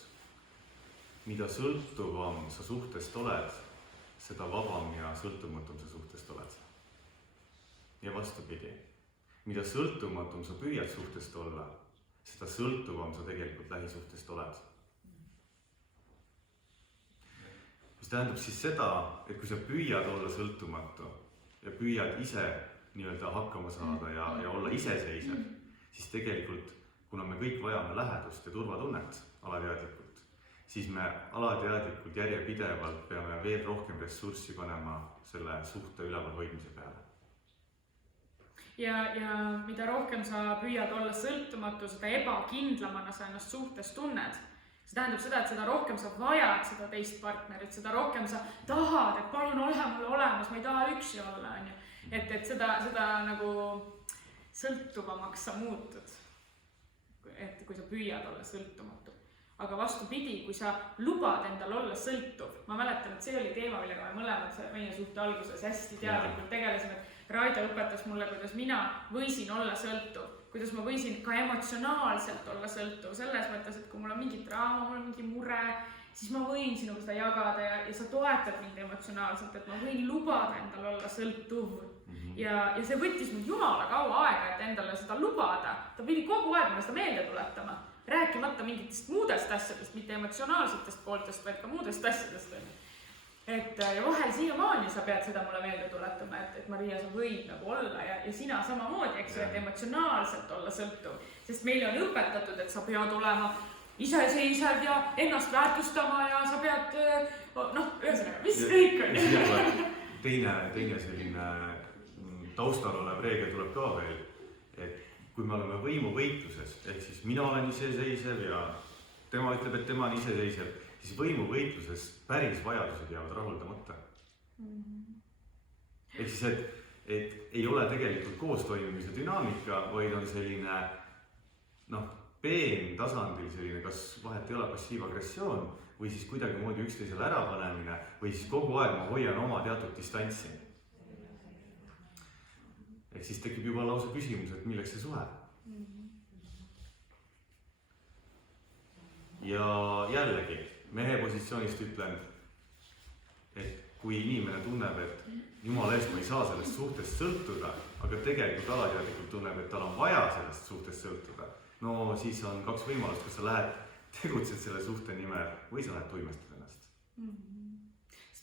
Mida sõltuvam sa suhtest oled, seda vabam ja sõltumatum sa suhtest oled. Ja vastupidi, mida sõltumatum sa püüad suhtest olla, seda sõltuvam sa tegelikult lähisuhtest oled. Mis tähendab siis seda, et kui sa püüad olla sõltumatu ja püüad ise nii-öelda hakkama saada ja olla iseseisev, siis tegelikult, kuna me kõik vajame lähedust ja turvatunnet alateadlikult, siis me alateadlikult järjepidevalt peame veel rohkem ressurssi panema selle suhte üleval hoidmise peale. Ja mida rohkem sa püüad olla sõltumatu, seda ebakindlamana sa ennast suhtes tunned. See tähendab seda, et seda rohkem sa vajad seda teist partnerit, seda rohkem sa tahad, et palun ole mulle olemas, ma ei taha üksi olla. Et seda nagu sõltuvamaks sa muutud, et kui sa püüad olla sõltumatu. Aga vastupidi, kui sa lubad endal olla sõltuv, ma mäletan, et see oli teema, millega me mõlemad meie suhte alguses hästi teadlikult tegelesime. Raido õpetas mulle, kuidas mina võisin olla sõltuv, kuidas ma võisin ka emotsionaalselt olla sõltuv, selles mõttes, et kui mul on mingi draama, mul on mingi mure, siis ma võin sinuga seda jagada ja sa toetad mind emotsionaalselt, et ma võin lubada endal olla sõltuv. Ja see võttis mul jumala kaua aega, et endale seda lubada. Ta pidi kogu aeg mulle seda meelde tuletama, rääkimata mingitest muudest asjadest, mitte emotsionaalsetest pooltest, vaid ka muudest asjadest. Ja vahel siiamaani sa pead seda mulle meelde tuletama, et Maria, sa võid nagu olla ja sina samamoodi, eks, et emotsionaalselt olla sõltuv. Sest meile on õpetatud, et sa pead olema iseseisev ja ennast väärtustama ja sa pead, ühesõnaga, mis kõik on. Teine selline taustal olev reegel tuleb ka veel, et kui me oleme võimuvõitluses, ehk siis mina olen iseseisev ja tema ütleb, et tema on iseseisev, siis võimuvõitluses päris vajadused jäävad rahuldamata. Ehk siis, et ei ole tegelikult koostoimimise dünaamika, vaid on selline peen tasandil selline, kas vahet ei ole passiivagressioon või siis kuidagi moodi üksteisele ärapanemine või siis kogu aeg ma hoian oma teatud distantsi. Ehk siis tekib juba lausa küsimus, et milleks see suhe. Ja jällegi, mehe positsioonist ütlen, et kui inimene tunneb, et jumala eest ma ei saa sellest suhtest sõltuda, aga tegelikult alateadlikult tunneb, et tal on vaja sellest suhtest sõltuda, no siis on kaks võimalust, kas sa lähed, tegutsed selle suhte nimel või sa lähed tuimestad ennast.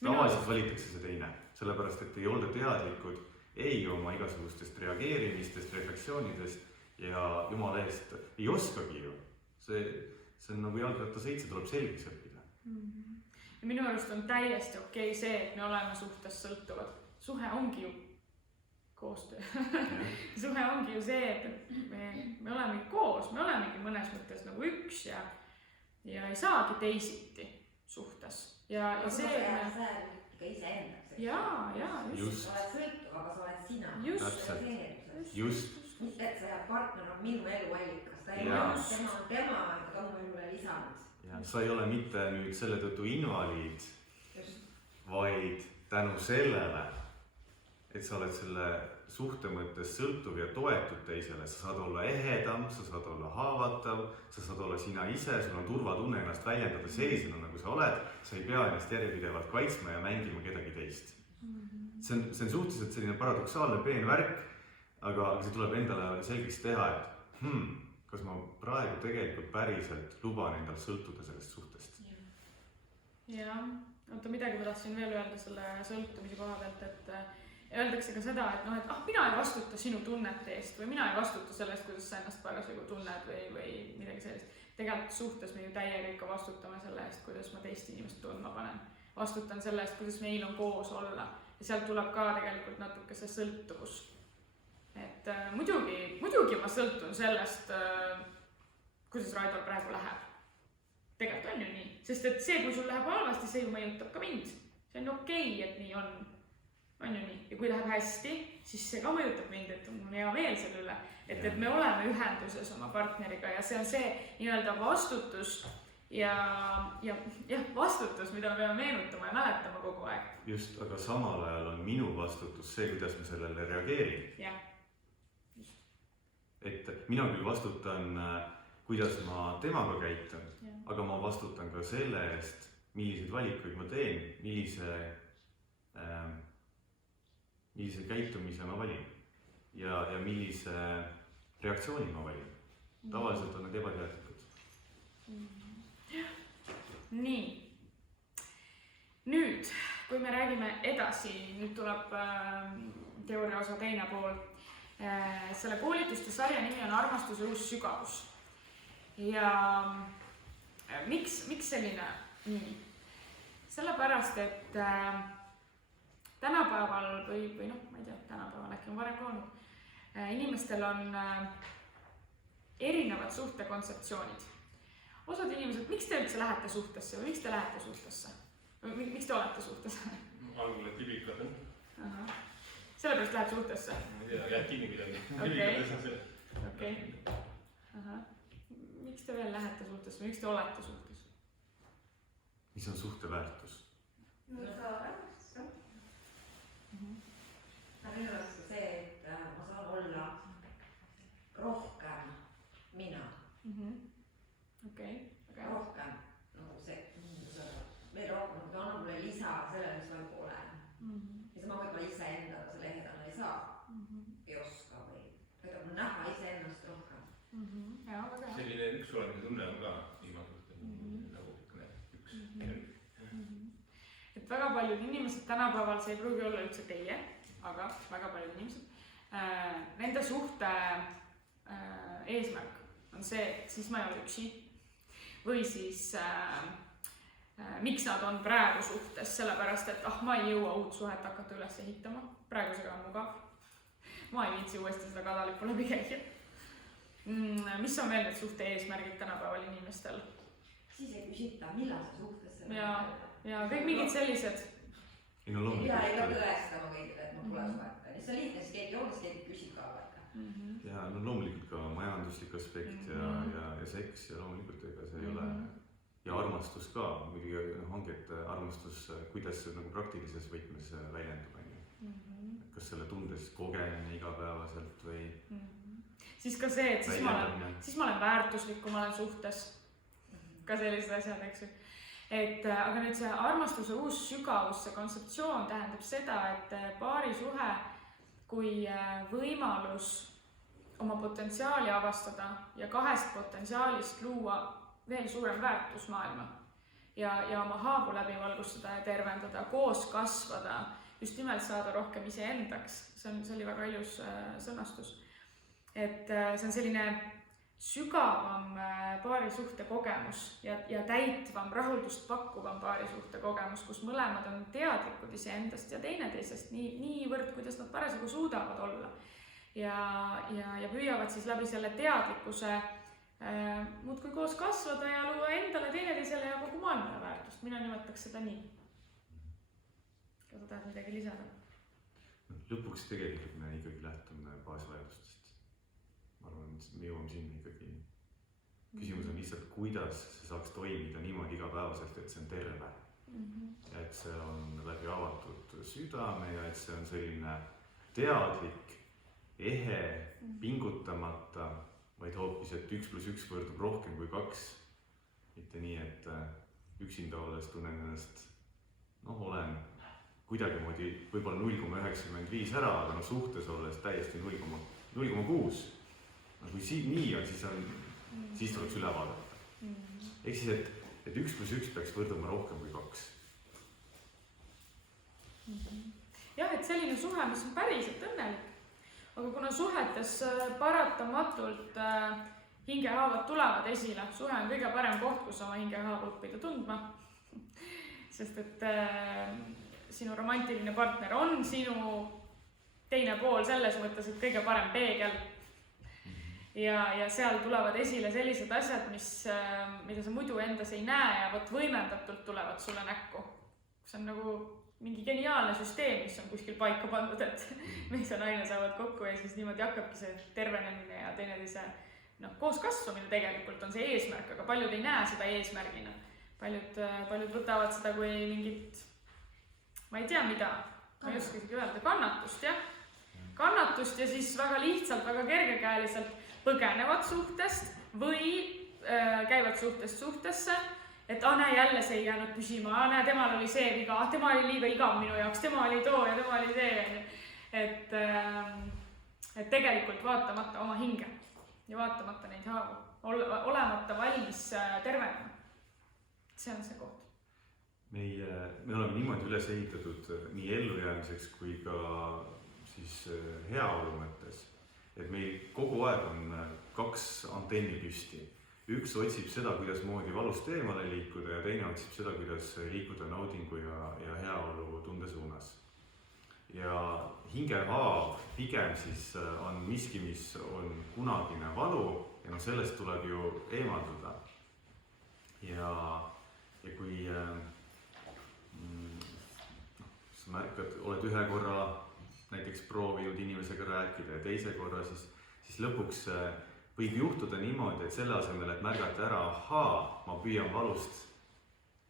Tavaliselt valitakse see teine, sellepärast et ei olda teadlikud ei oma igasugustest reageerimistest, refleksioonidest ja jumala eest ei oskagi ju. See on nagu jalgrattasõitse, tuleb selgeks õppida. Ja minu arust on täiesti okei see, et me oleme suhtes sõltuvad. Suhe ongi ju koostöö. Suhe ongi ju see, et me oleme koos, me olemegi mõnes mõttes nagu üks ja ei saagi teisiti suhtes. Ja see... Sa oled ikka iseendaks. Jaa, just. Sa oled sõltuv, aga sa oled sina. Just. Mitte, et see partner on minu eluallikas. Tema on tema mu elule lisanud. Sa ei ole mitte nüüd selle tõttu invaliid, vaid tänu sellele, et sa oled selle suhte mõttes sõltuv ja toetud teisele, sa saad olla ehedam, sa saad olla haavatav, sa saad olla sina ise, sul on turvatunne ennast väljendada sellisena, nagu sa oled, sa ei pea ennast järjepidevalt kaitsma ja mängima kedagi teist. See on suhteliselt selline paradoksaalne peen värk, aga see tuleb endale selgeks teha, et kas ma praegu tegelikult päriselt luban endal sõltuda sellest suhtest. jah, oota midagi ma tahtsin veel öelda selle sõltumise koha pealt, et öeldakse ka seda, et noh, et mina ei vastuta sinu tunnete eest või mina ei vastuta sellest, kuidas sa ennast parasjagu tunned või midagi sellist. Tegelikult suhtes me ju täiega ikka vastutame selle eest, kuidas ma teist inimest tundma panen. Vastutan selle eest, kuidas meil on koos olla ja sealt tuleb ka tegelikult natuke see sõltuvus. Et muidugi ma sõltun sellest, kuidas Raidol praegu läheb. Tegelikult on ju nii, sest et see, kui sul läheb halvasti, see ju mõjutab ka mind. See on okei, et nii on ju nii. Ja kui läheb hästi, siis see ka mõjutab mind, et mul on hea meel selle üle, et me oleme ühenduses oma partneriga ja see on see nii-öelda vastutus ja vastutus, mida me peame meenutama ja mäletama kogu aeg. Just, aga samal ajal on minu vastutus see, kuidas ma sellele reageerin. Jah. Et mina küll vastutan, kuidas ma temaga käitun, aga ma vastutan ka selle eest, milliseid valikuid ma teen, millise käitumise ma valin ja millise reaktsiooni ma valin. Tavaliselt on need ebateadlikud. Nii. Nüüd, kui me räägime edasi, nüüd tuleb teooria osa teine pool. Selle koolituste sarja nimi on Armastuse uus sügavus. Ja miks selline nii? Sellepärast, et tänapäeval või noh, ma ei tea, tänapäeval äkki on varem ka olnud, inimestel on erinevad suhtekontseptsioonid. Osad inimesed, miks te üldse lähete suhtesse või miks te lähete suhtesse? Miks te olete suhtes? Algul tibikad on. Sellepärast lähed suhtesse? Ma ei tea, jääd kinni midagi. Okei. Miks te veel lähete suhtesse või miks te olete suhtes? Mis on suhte väärtus? Minu arust see, et ma saan olla rohkem mina. Rohkem nagu see, veel rohkem, ta annab mulle lisa sellele, mis ma juba olen. Ja sama kui ma ise endaga selle ehedana ei saa, ei oska või võtab näha ise ennast rohkem. Selline üks olemise tunne on ka viimasel nagu üks. Et väga paljud inimesed tänapäeval, see ei pruugi olla üldse teie, aga väga paljud inimesed, nende suhte eesmärk on see, et siis ma ei ole üksi või siis miks nad on praegu suhtes, sellepärast et ma ei jõua uut suhet hakata üles ehitama, praegusega on mugav, ma ei viitsi uuesti seda kadalippu läbi käia. Mis on veel need suhte eesmärgid tänapäeval inimestel? Siis ei küsita, millal sa suhtesse ja kõik mingid sellised. Ja ei ka tõestama kõigile, et ma pole suheta. See on lihtne, siis keegi küsib ka aega. Ja loomulikult ka majanduslik aspekt ja seks ja loomulikult ega see ei ole. Ja armastus ka, muidugi ongi, et armastus, kuidas see nagu praktilises võtmes väljendub. Kas selle tunde siis kogemine igapäevaselt või siis ka see, et siis ma olen väärtuslik, kui ma olen suhtes. Ka sellised asjad, eks ju. Aga nüüd see armastuse uus sügavus, see kontseptsioon tähendab seda, et paari suhe kui võimalus oma potentsiaali avastada ja kahest potentsiaalist luua veel suurem väärtus maailma ja oma haavu läbi valgustada ja tervendada, koos kasvada, just nimelt saada rohkem iseendaks. See oli väga ilus sõnastus. Et see on selline sügavam paarisuhte kogemus ja täitvam, rahuldust pakkuvam paarisuhte kogemus, kus mõlemad on teadlikud iseendast ja teineteisest niivõrd, kuidas nad parasjagu suudavad olla. Ja püüavad siis läbi selle teadlikkuse muudkui koos kasvada ja luua endale, teineteisele ja kogu maailmale väärtust. Mina nimetaks seda nii. Kas sa tahad midagi lisada? Lõpuks tegelikult me ikkagi lähtume baasvajadustest. Ma arvan, et me jõuame sinna ikkagi. Küsimus on lihtsalt, kuidas see saaks toimida niimoodi igapäevaselt, et see on terve. Ja et see on läbi avatud südame ja et see on selline teadlik, ehe, pingutamata, vaid hoopis, et 1 + 1 võrdub rohkem kui 2. Mitte nii, et üksinda olles tunnen ennast, olen kuidagimoodi võib-olla 0,95 ära, aga no suhtes olles täiesti 0,6. No kui nii on, siis tuleks üle vaadata. Ehk siis, et 1 + 1 peaks võrduma rohkem kui 2. Jah, et selline suhe, mis on päriselt õnnelik. Aga kuna suhetes paratamatult hingehaavad tulevad esile, suhe on kõige parem koht, kus oma hingehaava õppida tundma. Sest et sinu romantiline partner on sinu teine pool selles mõttes, et kõige parem peegel. Ja seal tulevad esile sellised asjad, mida sa muidu endas ei näe ja võt võimendatult tulevad sulle näkku. See on nagu mingi geniaalne süsteem, mis on kuskil paika pandud, et mees ja naine saavad kokku ja siis niimoodi hakkabki see tervenemine ja teineteise koos kasvamine tegelikult on see eesmärk, aga paljud ei näe seda eesmärgina. Paljud võtavad seda kui mingit, ma ei tea mida, ma ei oska isegi öelda, kannatust, jah. Kannatust ja siis väga lihtsalt, väga kergekäeliselt põgenevad suhtest või käivad suhtest suhtesse, et näe, jälle see ei jäänud püsima, näe, temal oli see viga, tema oli liiga igav minu jaoks, tema oli too ja tema oli see. Et tegelikult vaatamata oma hinge ja vaatamata neid haavu, olemata valmis tervenema. See on see koht. Me oleme niimoodi üles ehitatud nii ellujäämiseks kui ka siis heaolu mõttes, et meil kogu aeg on 2 antenni püsti. Üks otsib seda, kuidas moodi valust eemale liikuda ja teine otsib seda, kuidas liikuda naudingu ja heaolu tunde suunas. Ja hingehaav pigem siis on miski, mis on kunagine valu ja sellest tuleb ju eemalduda. Ja kui sa märkad, oled ühe korra näiteks proovinud inimesega rääkida ja teise korra, siis lõpuks võib juhtuda niimoodi, et selle asemel, et märgata ära, ma püüan valust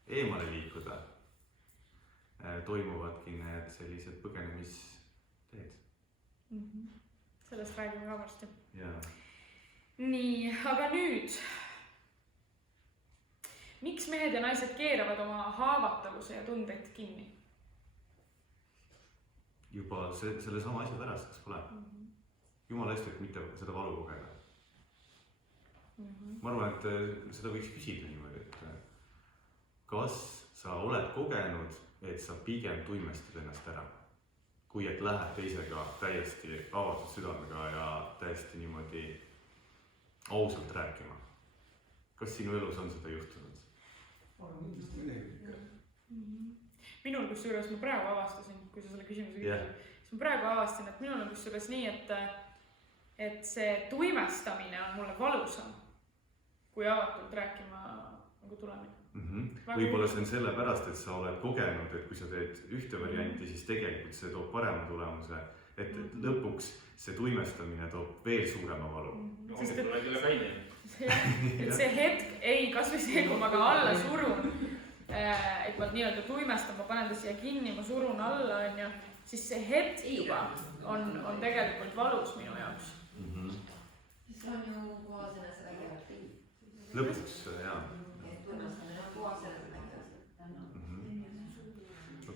eemale liikuda, toimuvadki need sellised põgenemisteed. Sellest räägime ka varsti. Ja. Nii, aga nüüd. Miks mehed ja naised keeravad oma haavatavuse ja tundeid kinni? Juba selle sama asja pärast, kas pole? Jumala eest, et mitte seda valu kogeda. Ma arvan, et seda võiks küsida niimoodi, et kas sa oled kogenud, et sa pigem tuimestad ennast ära, kui et lähed teisega täiesti avatud südamega ja täiesti niimoodi ausalt rääkima. Kas sinu elus on seda juhtunud? Minul kusjuures ma praegu avastasin, kui sa selle küsimuse küsisid, siis ma praegu avastasin, et minul on kusjuures nii, et see tuimestamine on mulle valusam, kui avatult rääkima nagu tulemine. Võib-olla see on selle pärast, et sa oled kogenud, et kui sa teed ühte varianti, siis tegelikult see toob parema tulemuse, et lõpuks see tuimestamine toob veel suurema valu. Sest et üle kaine. Et see hetk ei, kas või see, kui ma ka alla surun, et ma nii-öelda tuimestan, ma panen ta siia kinni, ma surun alla, siis see hetk juba on tegelikult valus minu jaoks. See on ju puhas enesevägivald. Lõpuks, jaa. Tunnustamine on puhas enesevägivald.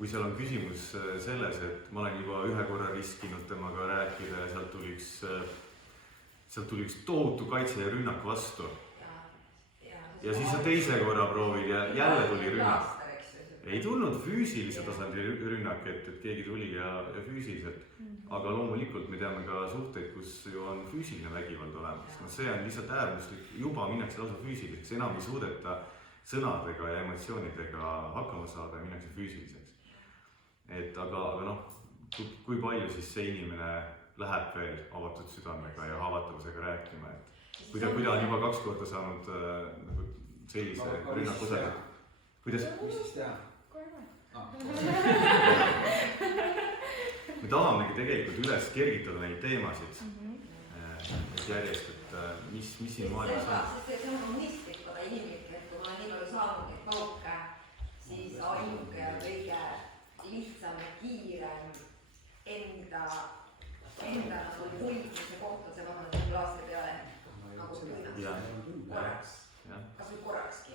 Kui seal on küsimus selles, et ma olen juba ühe korra riskinud temaga rääkida ja sealt tuli üks tohutu kaitse ja rünnak vastu. Ja siis sa teise korra proovid ja jälle tuli rünnak. Ei tulnud füüsilise tasandi rünnak, et keegi tuli ja füüsiliselt. Aga loomulikult me teame ka suhteid, kus ju on füüsiline vägivald olemas. See on lihtsalt äärmuslik, juba minnakse lausa füüsiliseks, enam ei suudeta sõnadega ja emotsioonidega hakkama saada ja minnakse füüsiliseks. Aga kui palju siis see inimene läheb veel avatud südamega ja haavatavusega rääkima, et kui ta on juba 2 korda saanud sellise rünnaku osale. Kuidas? Mis siis teha? Me tahamegi tegelikult üles kergitada neid teemasid järjest, et mis siin maailmas on. See on mõistlik, aga inimlik, et kui ma olen nii palju saanud neid pauke, siis ainuke ja kõige lihtsam ja kiirem enda nagu võitluse kohta see vabandus klaasri peale nagu tüünast. Korraks. Kas või korrakski.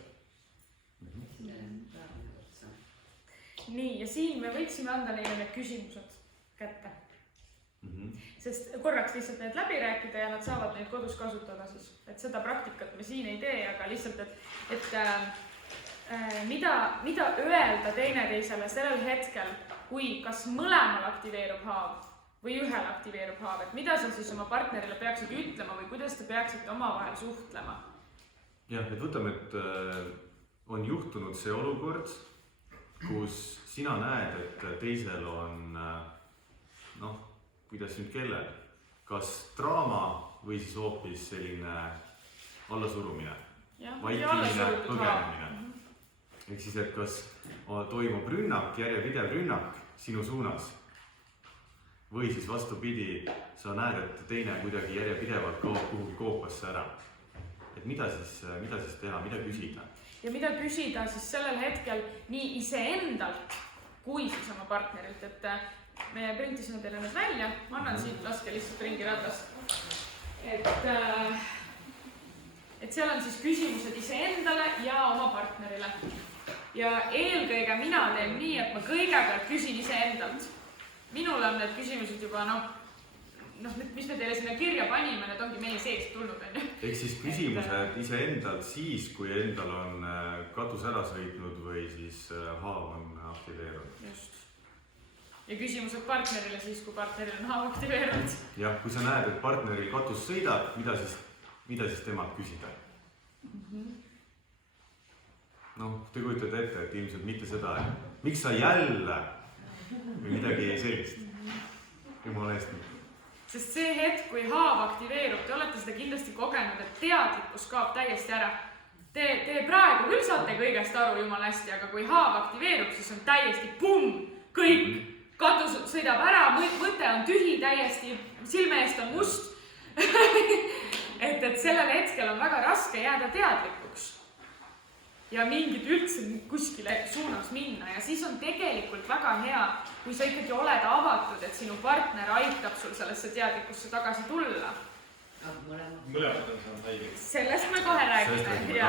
nii, ja siin me võiksime anda neile need küsimused kätte. Sest korraks lihtsalt need läbi rääkida ja nad saavad neid kodus kasutada siis. Et seda praktikat me siin ei tee, aga lihtsalt, et mida öelda teineteisele sellel hetkel, kui kas mõlemal aktiveerub haav või ühel aktiveerub haav, et mida sa siis oma partnerile peaksid ütlema või kuidas te peaksite omavahel suhtlema? Jah, et võtame, et on juhtunud see olukord, kus sina näed, et teisel on, kuidas nüüd kellel, kas draama või siis hoopis selline allasurumine, vaikimine, põgenemine. Ehk siis, et kas toimub rünnak, järjepidev rünnak sinu suunas või siis vastupidi, sa näed, et teine kuidagi järjepidevalt kaob kuhugi koopasse ära. Et mida siis teha, mida küsida? Ja mida küsida siis sellel hetkel nii iseendalt kui siis oma partnerilt, et me printisime teile nüüd välja, ma annan siit, laske lihtsalt ringi ratast. Et seal on siis küsimused iseendale ja oma partnerile. Ja eelkõige mina teen nii, et ma kõigepealt küsin iseendalt. Minul on need küsimused juba, mis me teile sinna kirja panime, need ongi meie seest tulnud. Ehk siis küsimused iseendalt siis, kui endal on katus ära sõitnud või siis haav on aktiveerunud. Just. Ja küsimused partnerile siis, kui partneril on haav aktiveerunud. Jah, kui sa näed, et partneril katus sõidab, mida siis temalt küsida? Te kujutate ette, et ilmselt mitte seda, et miks sa jälle või midagi sellist. Jumala eest. Sest see hetk, kui haav aktiveerub, te olete seda kindlasti kogenud, et teadlikkus kaob täiesti ära. Te praegu küll saate kõigest aru jumala hästi, aga kui haav aktiveerub, siis on täiesti pumm, kõik. Katus sõidab ära, mõte on tühi täiesti, silme eest on must. et sellel hetkel on väga raske jääda teadlikuks. Ja mingid üldse kuskile suunas minna ja siis on tegelikult väga hea, kui sa ikkagi oled avatud, et sinu partner aitab sul sellesse teadlikkusse tagasi tulla. Mõlemad on saanud haiget. Sellest me kohe räägime.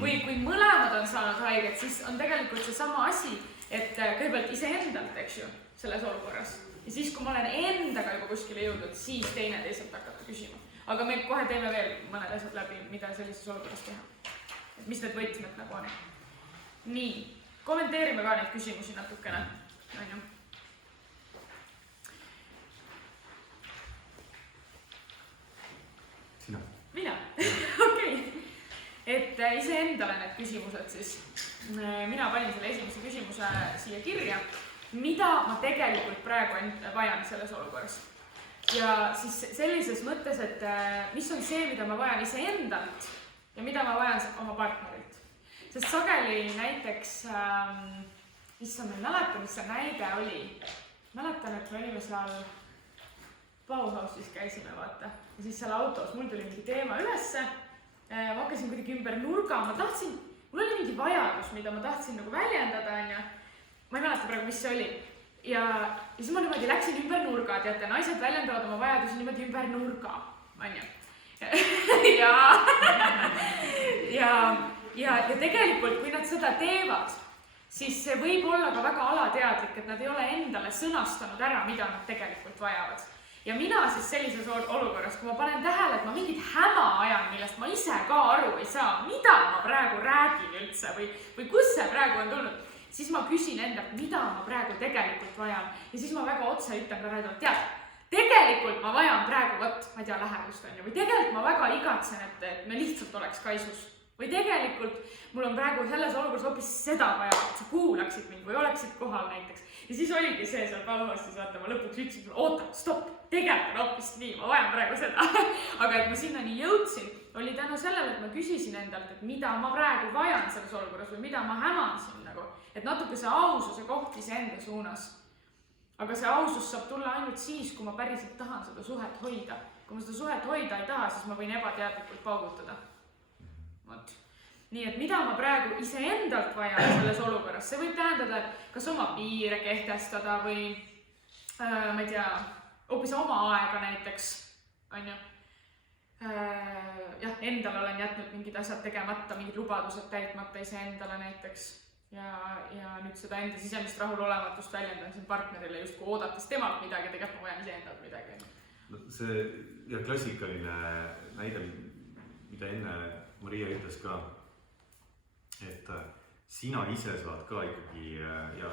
Kui mõlemad on saanud haiget, siis on tegelikult see sama asi, et kõigepealt iseendalt, eks ju, selles olukorras. Ja siis, kui ma olen endaga juba kuskile jõudnud, siis teineteiselt hakata küsima. Aga me kohe teeme veel mõned asjad läbi, mida sellises olukorras teha. Mis need võtmed nagu on. Nii, kommenteerime ka neid küsimusi natukene. Sina. Mina? Okei. Et iseendale need küsimused siis. Mina panin selle esimese küsimuse siia kirja. Mida ma tegelikult praegu vajan selles olukorras? Ja siis sellises mõttes, et mis on see, mida ma vajan iseendalt ja mida ma vajan oma partnerilt. Sest sageli näiteks, mis on meil mäletan, mis see näide oli. Mäletan, et me olime seal Bauhausis käisime, vaata. Ja siis seal autos, mul tuli mingi teema ülesse. Ma hakkasin kuidagi ümber nurga, mul oli mingi vajadus, mida ma tahtsin nagu väljendada. Ma ei mäleta praegu, mis see oli. Ja siis ma niimoodi läksin ümber nurga, teate, naised väljendavad oma vajadusi niimoodi ümber nurga. Ja tegelikult, kui nad seda teevad, siis see võib olla ka väga alateadlik, et nad ei ole endale sõnastanud ära, mida nad tegelikult vajavad. Ja mina siis sellises olukorras, kui ma panen tähele, et ma mingit häma ajan, millest ma ise ka aru ei saa, mida ma praegu räägin üldse või kus see praegu on tulnud, siis ma küsin endalt, mida ma praegu tegelikult vajan. Ja siis ma väga otse ütlen ka räädult, tead, tegelikult ma vajan praegu, ma ei tea, lähedust on ju, või tegelikult ma väga igatsen, et me lihtsalt oleks kaisus. Või tegelikult mul on praegu selles olukorras hoopis seda vaja, et sa kuulaksid mind või oleksid kohal näiteks. Ja siis oligi see seal Bauhausis, vaata, ma lõpuks ütlesin, oota, stopp, tegelikult hoopis nii, ma vajan praegu seda. Aga et ma sinnani jõudsin, oli tänu sellele, et ma küsisin endalt, et mida ma praegu vajan selles olukorras või mida ma hämansin nagu. Et natuke see aususe koht iseenda suunas. Aga see ausus saab tulla ainult siis, kui ma päriselt tahan seda suhet hoida. Kui ma seda suhet hoida ei taha, siis ma võin ebateadlikult paugutada. Nii et mida ma praegu iseendalt vajan selles olukorras, see võib tähendada, et kas oma piire kehtestada või ma ei tea, hoopis oma aega näiteks, on ju. Jah, endal olen jätnud mingid asjad tegemata, mingid lubadused täitmata iseendale näiteks. ja nüüd seda enda sisemist rahulolematust väljendan siin partnerile justkui oodates temalt midagi, tegelikult ma vajan iseendalt midagi. No, see ja klassikaline näide, mida enne Maria ütles ka, et sina ise saad ka ikkagi ja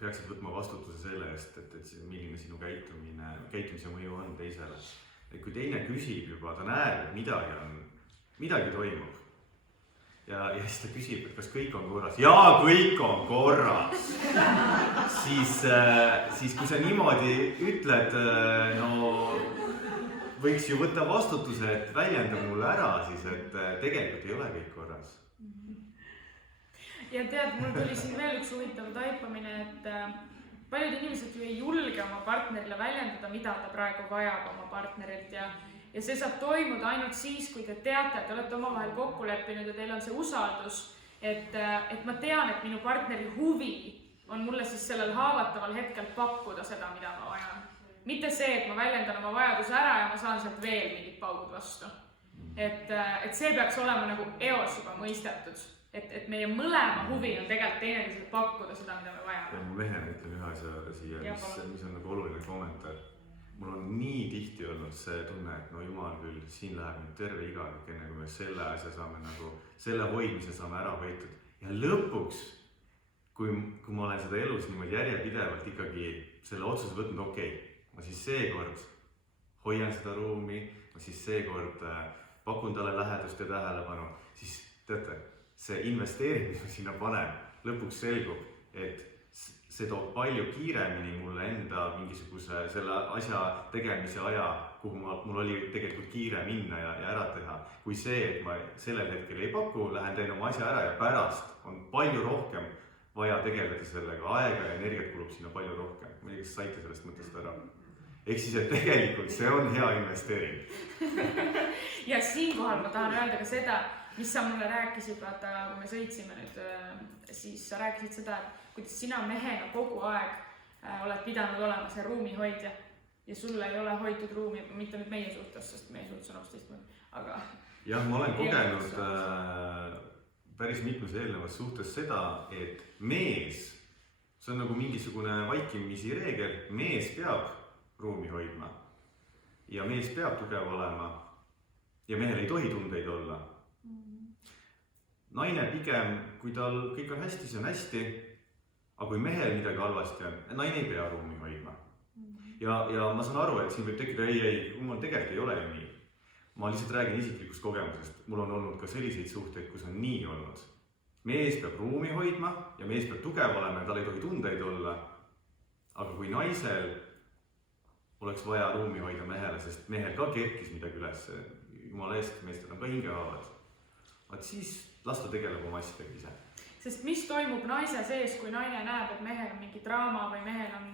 peaksid võtma vastutuse selle eest, et milline sinu käitumise mõju on teisele. Et kui teine küsib juba, ta näeb, et midagi toimub. Ja siis ta küsib, et kas kõik on korras. Jaa, kõik on korras. Siis kui sa niimoodi ütled, no võiks ju võtta vastutuse, et väljenda mulle ära siis, et tegelikult ei ole kõik korras. Ja tead, mul tuli siin veel üks huvitav taipamine, et paljud inimesed ju ei julge oma partnerile väljendada, mida ta praegu vajab oma partnerilt ja see saab toimuda ainult siis, kui te teate, et te olete omavahel kokku leppinud ja teil on see usaldus, et ma tean, et minu partneri huvi on mulle siis sellel haavataval hetkel pakkuda seda, mida ma vajan. Mitte see, et ma väljendan oma vajaduse ära ja ma saan sealt veel mingid paugud vastu. Et see peaks olema nagu eos juba mõistetud. Et meie mõlema huvi on tegelikult teineteisele pakkuda seda, mida me vajame. Ja mu mehele ütlen ühe asja siia, mis on nagu oluline kommentaar. Mul on nii tihti olnud see tunne, et no jumal küll, siin läheb nüüd terve igavik, enne kui me selle asja saame nagu, selle hoidmise saame ära hoitud. Ja lõpuks, kui ma olen seda elus niimoodi järjepidevalt ikkagi selle otsuse võtnud, okei, ma siis seekord hoian seda ruumi, ma siis seekord pakun talle lähedust ja tähelepanu, siis teate, see investeering, mis ma sinna panen, lõpuks selgub, et see toob palju kiiremini mulle enda mingisuguse selle asja tegemise aja, kuhu mul oli tegelikult kiire minna ja ära teha, kui see, et ma sellel hetkel ei paku, lähen teen oma asja ära ja pärast on palju rohkem vaja tegeleda sellega, aega ja energiat kulub sinna palju rohkem. Ma ei tea, kas saite sellest mõttest ära. Ehk siis, et tegelikult see on hea investeering. Ja siinkohal ma tahan öelda ka seda, mis sa mulle rääkisid, vaata, kui me sõitsime nüüd, siis sa rääkisid seda, et kuidas sina mehena kogu aeg oled pidanud olema see ruumihoidja ja sulle ei ole hoitud ruumi, mitte nüüd meie suhtes, sest meie suhtes on hoopis teistmoodi, aga... Jah, ma olen kogenud päris mitmes eelnevas suhtes seda, et mees, see on nagu mingisugune vaikimisi reegel, mees peab ruumi hoidma ja mees peab tugev olema ja mehel ei tohi tundeid olla. Naine pigem, kui tal kõik on hästi, see on hästi, aga kui mehel midagi halvasti on, naine ei pea ruumi hoidma. Ja ma saan aru, et siin võib tekkida, mul tegelikult ei ole ju nii. Ma lihtsalt räägin isiklikust kogemusest. Mul on olnud ka selliseid suhteid, kus on nii olnud. Mees peab ruumi hoidma ja mees peab tugev olema ja tal ei tohi tundeid olla. Aga kui naisel oleks vaja ruumi hoida mehele, sest mehel ka kerkis midagi üles, jumala eest, meestel on ka hingehaavad, et siis las ta tegeleb oma asjadega ise. Sest mis toimub naise sees, kui naine näeb, et mehel on mingi draama või mehel on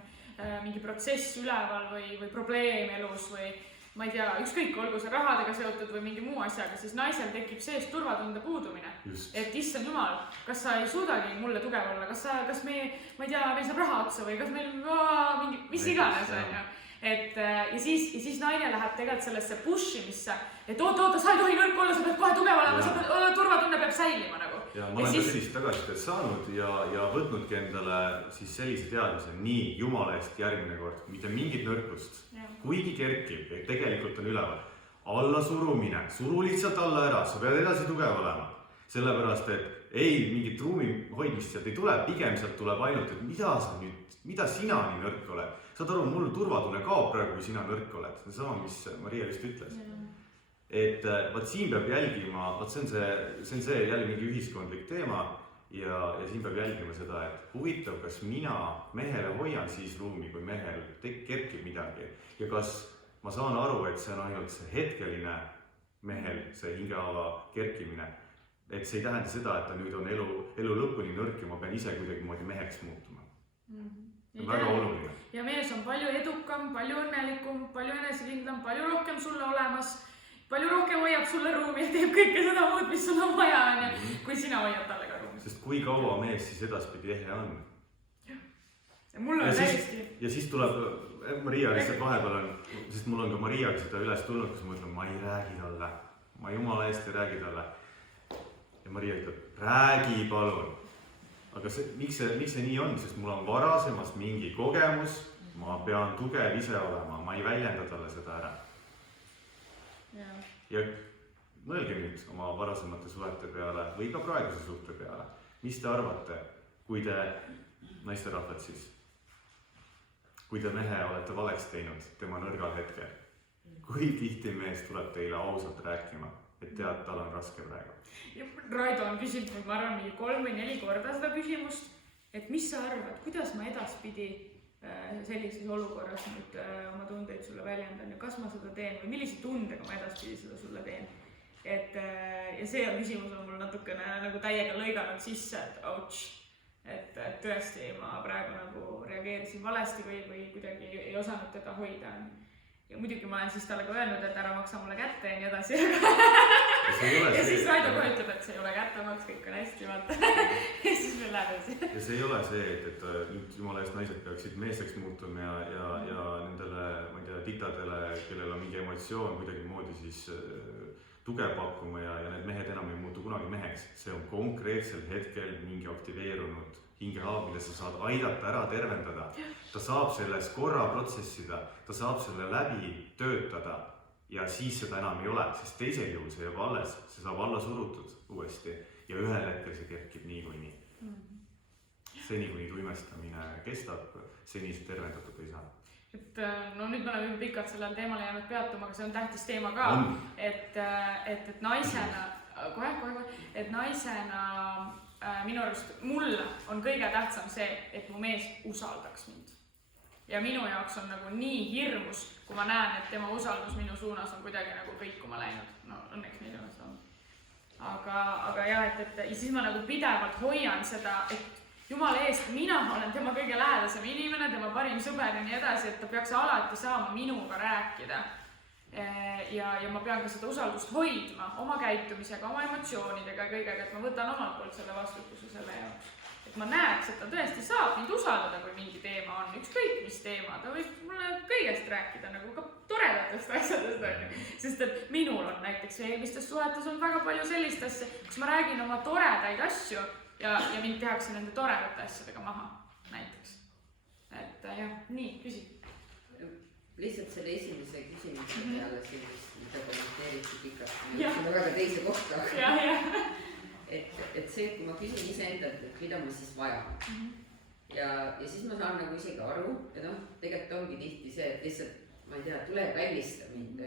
mingi protsess üleval või probleem elus või ma ei tea, ükskõik olgu see rahadega seotud või mingi muu asjaga, siis naisel tekib sees turvatunde puudumine. Just. Et issand jumal, kas sa ei suudagi mulle tugev olla, kas me, ma ei tea, meil saab raha otsa või kas meil mingi, mis iganes on ju. Ja siis naine läheb tegelikult sellesse pushimisse, et oota, sa ei tohi nõrk olla, sa pead kohe tugev olema, turvatunne peab säilima nagu. Ja ma olen ka sellist tagasisidet saanud ja võtnudki endale siis sellise teadmise, nii jumala eest järgmine kord, mitte mingit nõrkust, kuigi kerkib, et tegelikult on üleval. Alla surumine, suru lihtsalt alla ära, sa pead edasi tugev olema. Sellepärast, et ei, mingit ruumi hoidmist sealt ei tule, pigem sealt tuleb ainult, et mida sina nii nõrk oled. Saad aru, mul turvatunne kaob praegu, kui sina nõrk oled. See on sama, mis Maria just ütles. Et vaat siin peab jälgima, vaat see on see jälle mingi ühiskondlik teema ja siin peab jälgima seda, et huvitav, kas mina mehele hoian siis ruumi, kui mehel kerkib midagi ja kas ma saan aru, et see on ainult see hetkeline mehel, see hingehaava kerkimine. Et see ei tähenda seda, et ta nüüd on elu lõpuni nõrk ja ma pean ise kuidagi meheks muutuma. See on väga oluline. Ja mees on palju edukam, palju õnnelikum, palju enesekindlam, palju rohkem sulle olemas, palju rohkem hoiab sulle ruumi ja teeb kõike seda muud, mis sul on vaja, kui sina hoiad talle ka ruumi. Sest kui kaua mees siis edaspidi ehe on? Ja mul on täiesti... Ja siis tuleb, Maria lihtsalt vahepeal on, sest mul on ka Mariaga seda üles tulnud, kus ma ütlen, ma ei räägi talle, ma jumala eest ei räägi talle. Ja Maria ütleb, räägi palun. aga miks see nii on, sest mul on varasemast mingi kogemus, ma pean tugev ise olema, ma ei väljenda talle seda ära. Ja mõelge nüüd oma varasemate suhete peale või ka praeguse suhte peale. Mis te arvate, kui te, naisterahvad siis, kui te mehe olete valeks teinud tema nõrgal hetkel? Kui tihti mees tuleb teile ausalt rääkima, et tead, tal on raske praegu? Raido on küsinud, ma arvan, 3 või 4 korda seda küsimust, et mis sa arvad, kuidas ma edaspidi sellises olukorras nüüd oma tundeid sulle väljendan ja kas ma seda teen või millise tundega ma edaspidi seda sulle teen. Ja see küsimus on mul natukene nagu täiega lõiganud sisse, et ouch, et tõesti ma praegu nagu reageerisin valesti või kuidagi ei osanud teda hoida. Ja muidugi ma olen siis talle ka öelnud, et ära maksa mulle kätte ja nii edasi. Ja siis Raido kohe ütleb, et see ei ole kättemaks, kõik on hästi, vaata. Ja siis me läheme edasi. Ja see ei ole see, et nüüd jumala eest naised peaksid meesteks muutuma ja nendele, ma ei tea, titadele, kellel on mingi emotsioon kuidagi moodi siis tuge pakkuma ja need mehed enam ei muutu kunagi meheks. See on konkreetsel hetkel mingi aktiveerunud hingehaab, mille sa saad aidata ära tervendada. Ta saab selles korra protsessida, ta saab selle läbi töötada ja siis seda enam ei ole, sest teisel juhul see jääb alles, see saab alla surutud uuesti ja ühel hetkel see kerkib niikuinii. Seni kuni tuimestamine kestab, seni see tervendatud ei saa. No nüüd me oleme juba pikalt sellel teemale jäänud peatuma, aga see on tähtis teema ka, et naisena, et naisena minu arust mulle on kõige tähtsam see, et mu mees usaldaks mind. Ja minu jaoks on nagu nii hirmus, kui ma näen, et tema usaldus minu suunas on kuidagi nagu kõikuma läinud. No õnneks nii on seda. Aga jah, ja siis ma nagu pidevalt hoian seda, et jumala eest, mina olen tema kõige lähedasem inimene, tema parim sõber ja nii edasi, et ta peaks alati saama minuga rääkida. Ja ma pean ka seda usaldust hoidma oma käitumisega, oma emotsioonidega ja kõigega, et ma võtan omalt poolt selle vastutuse selle jaoks. Et ma näeks, et ta tõesti saab mind usaldada, kui mingi teema on, ükskõik mis teema, ta võib mulle kõigest rääkida, nagu ka toredatest asjadest, sest et minul on näiteks eelmistes suhetes on väga palju sellist asja, kus ma räägin oma toredaid asju ja mind tehakse nende toredate asjadega maha, näiteks. Et jah, nii, küsi. Lihtsalt selle esimese küsimuse peale siin, mida kommenteeriti pikalt, seda väga teise kohta. Et see, kui ma küsin iseendalt, et mida ma siis vajan. Ja siis ma saan nagu isegi aru, ja tegelikult ongi tihti see, et lihtsalt, ma ei tea, tule kallista mind,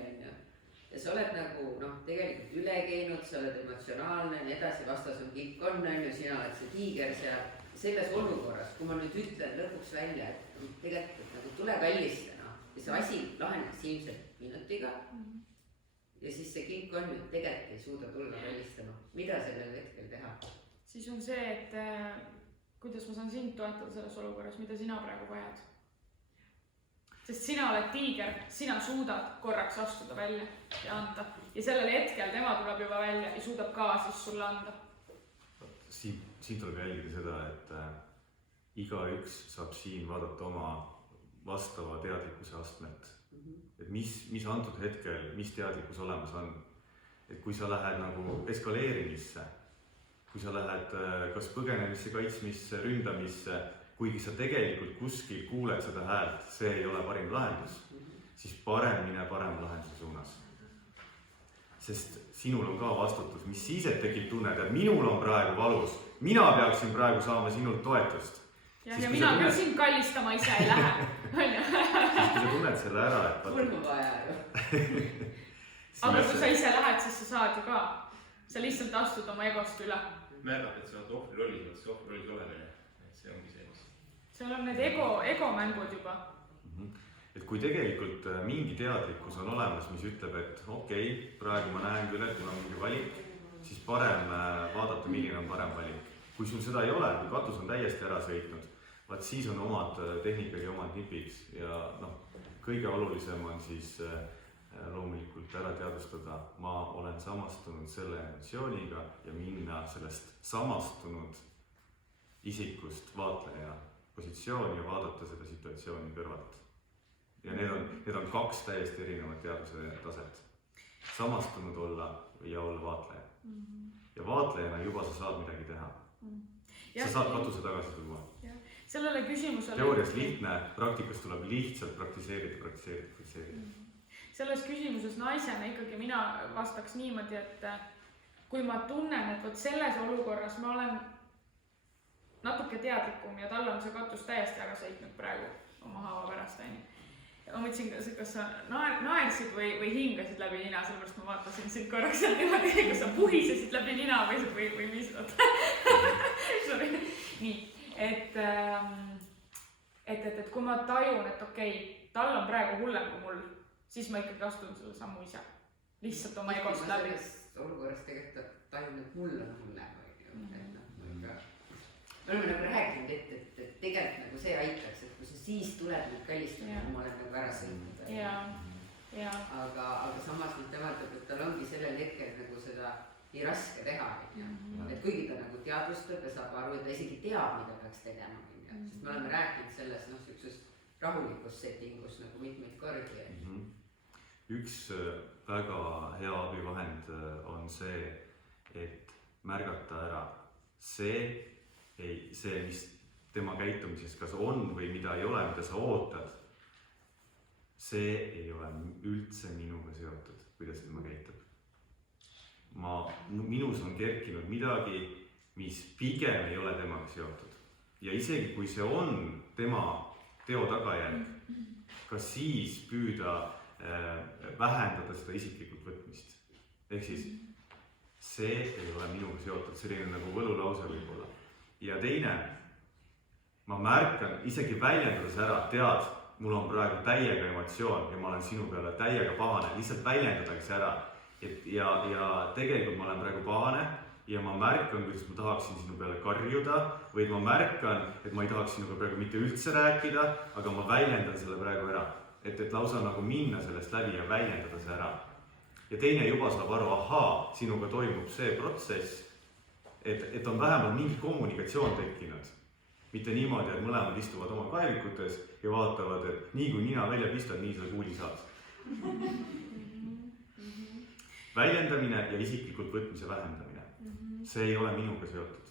ja sa oled nagu, tegelikult üle käinud, sa oled emotsionaalne, nii edasi, vastas on kilk on, sina oled see tiiger seal. Selles olukorras, kui ma nüüd ütlen lõpuks välja, et tegelikult nagu tule kallista, ja see asi laheneks ilmselt minutiga ja siis see kilk on ju tegelikult ei suuda tulla välistama. Mida sellel hetkel teha? Siis on see, et kuidas ma saan sind toetada selles olukorras, mida sina praegu vajad. Sest sina oled tiiger, sina suudad korraks astuda välja ja anda. Ja sellel hetkel tema tuleb juba välja ja suudab ka siis sulle anda. Siin tuleb jälgida seda, et igaüks saab siin vaadata oma vastava teadlikkuse astmet. Et mis antud hetkel, mis teadlikkus olemas on. Et kui sa lähed nagu eskaleerimisse, kui sa lähed kas põgenemisse, kaitsmisse, ründamisse, kuigi sa tegelikult kuskil kuuled seda häält, see ei ole parim lahendus, siis parem mine parema lahenduse suunas. Sest sinul on ka vastutus, mis siis, et tekib tunne, et minul on praegu valus, mina peaksin praegu saama sinult toetust. Ja mina küll sind kallistama ise ei lähe. Siis kui sa tunned selle ära, et... Mul vaja ju. Aga kui sa ise lähed, siis sa saad ju ka. Sa lihtsalt astud oma egost üle. Märgad, et sa oled ohvrirollis, ohvrirollis olemine. See ongi see. Seal on need egomängud juba. Et kui tegelikult mingi teadlikkus on olemas, mis ütleb, et okei, praegu ma näen küll, et mul on mingi valik, siis parem vaadata, milline on parem valik. Kui sul seda ei ole, kui katus on täiesti ära sõitnud, vaat siis on omad tehnikad ja omad nipid ja kõige olulisem on siis loomulikult ära teadvustada, ma olen samastunud selle emotsiooniga ja minna sellest samastunud isikust vaatleja positsiooni ja vaadata seda situatsiooni kõrvalt. Ja need on 2 täiesti erinevat teadvuse taset. Samastunud olla ja olla vaatleja. Ja vaatlejana juba sa saad midagi teha. sa saad katuse tagasi tuua. Sellele küsimusele... Teoorias lihtne, praktikas tuleb lihtsalt praktiseerida. Selles küsimuses naisena ikkagi mina vastaks niimoodi, et kui ma tunnen, et selles olukorras ma olen natuke teadlikum ja tal on see katus täiesti ära sõitnud praegu oma haava pärast, on ju. Ma mõtlesin, kas sa naersid või hingasid läbi nina, sellepärast ma vaatasin sind korraks niimoodi, kas sa puhisesid läbi nina või mis nad. Nii, et kui ma tajun, et okei, tal on praegu hullem kui mul, siis ma ikkagi astun selle sammu ise. Lihtsalt oma egost läbi. Olukorras tegelikult tajun, et mul on hullem. Me oleme nagu rääkinud, et tegelikult nagu see aitaks, et kui sa siis tuleb nüüd kallistada, kui ma olen nagu ära sõitnud. Aga samas nüüd tema ütleb, et tal ongi sellel hetkel nagu seda nii raske teha. Et kuigi ta nagu teadvustab ja saab aru, et ta isegi teab, mida peaks tegema. Sest me oleme rääkinud selles sellises rahulikus settingus nagu mitmeid kordi. Üks väga hea abivahend on see, et märgata ära see, mis tema käitumises kas on või mida ei ole, mida sa ootad, see ei ole üldse minuga seotud, kuidas tema käitub. Minus on kerkinud midagi, mis pigem ei ole temaga seotud. Ja isegi kui see on tema teo tagajärg, ka siis püüda vähendada seda isiklikult võtmist. Ehk siis see ei ole minuga seotud, selline nagu võlulause võib-olla. Ja teine, ma märkan isegi väljendades ära, tead, mul on praegu täiega emotsioon ja ma olen sinu peale täiega pahane, lihtsalt väljendadagi see ära. Ja tegelikult ma olen praegu pahane ja ma märkan, kuidas ma tahaksin sinu peale karjuda või ma märkan, et ma ei tahaks sinuga praegu mitte üldse rääkida, aga ma väljendan selle praegu ära. Et lausa nagu minna sellest läbi ja väljendada see ära. Ja teine juba saab aru, ahaa, sinuga toimub see protsess, et on vähemalt mingi kommunikatsioon tekkinud. Mitte niimoodi, et mõlemad istuvad oma kaevikutes ja vaatavad, et nii kui nina välja pistad, nii sa kuuli saad. Väljendamine ja isiklikult võtmise vähendamine. See ei ole minuga seotud.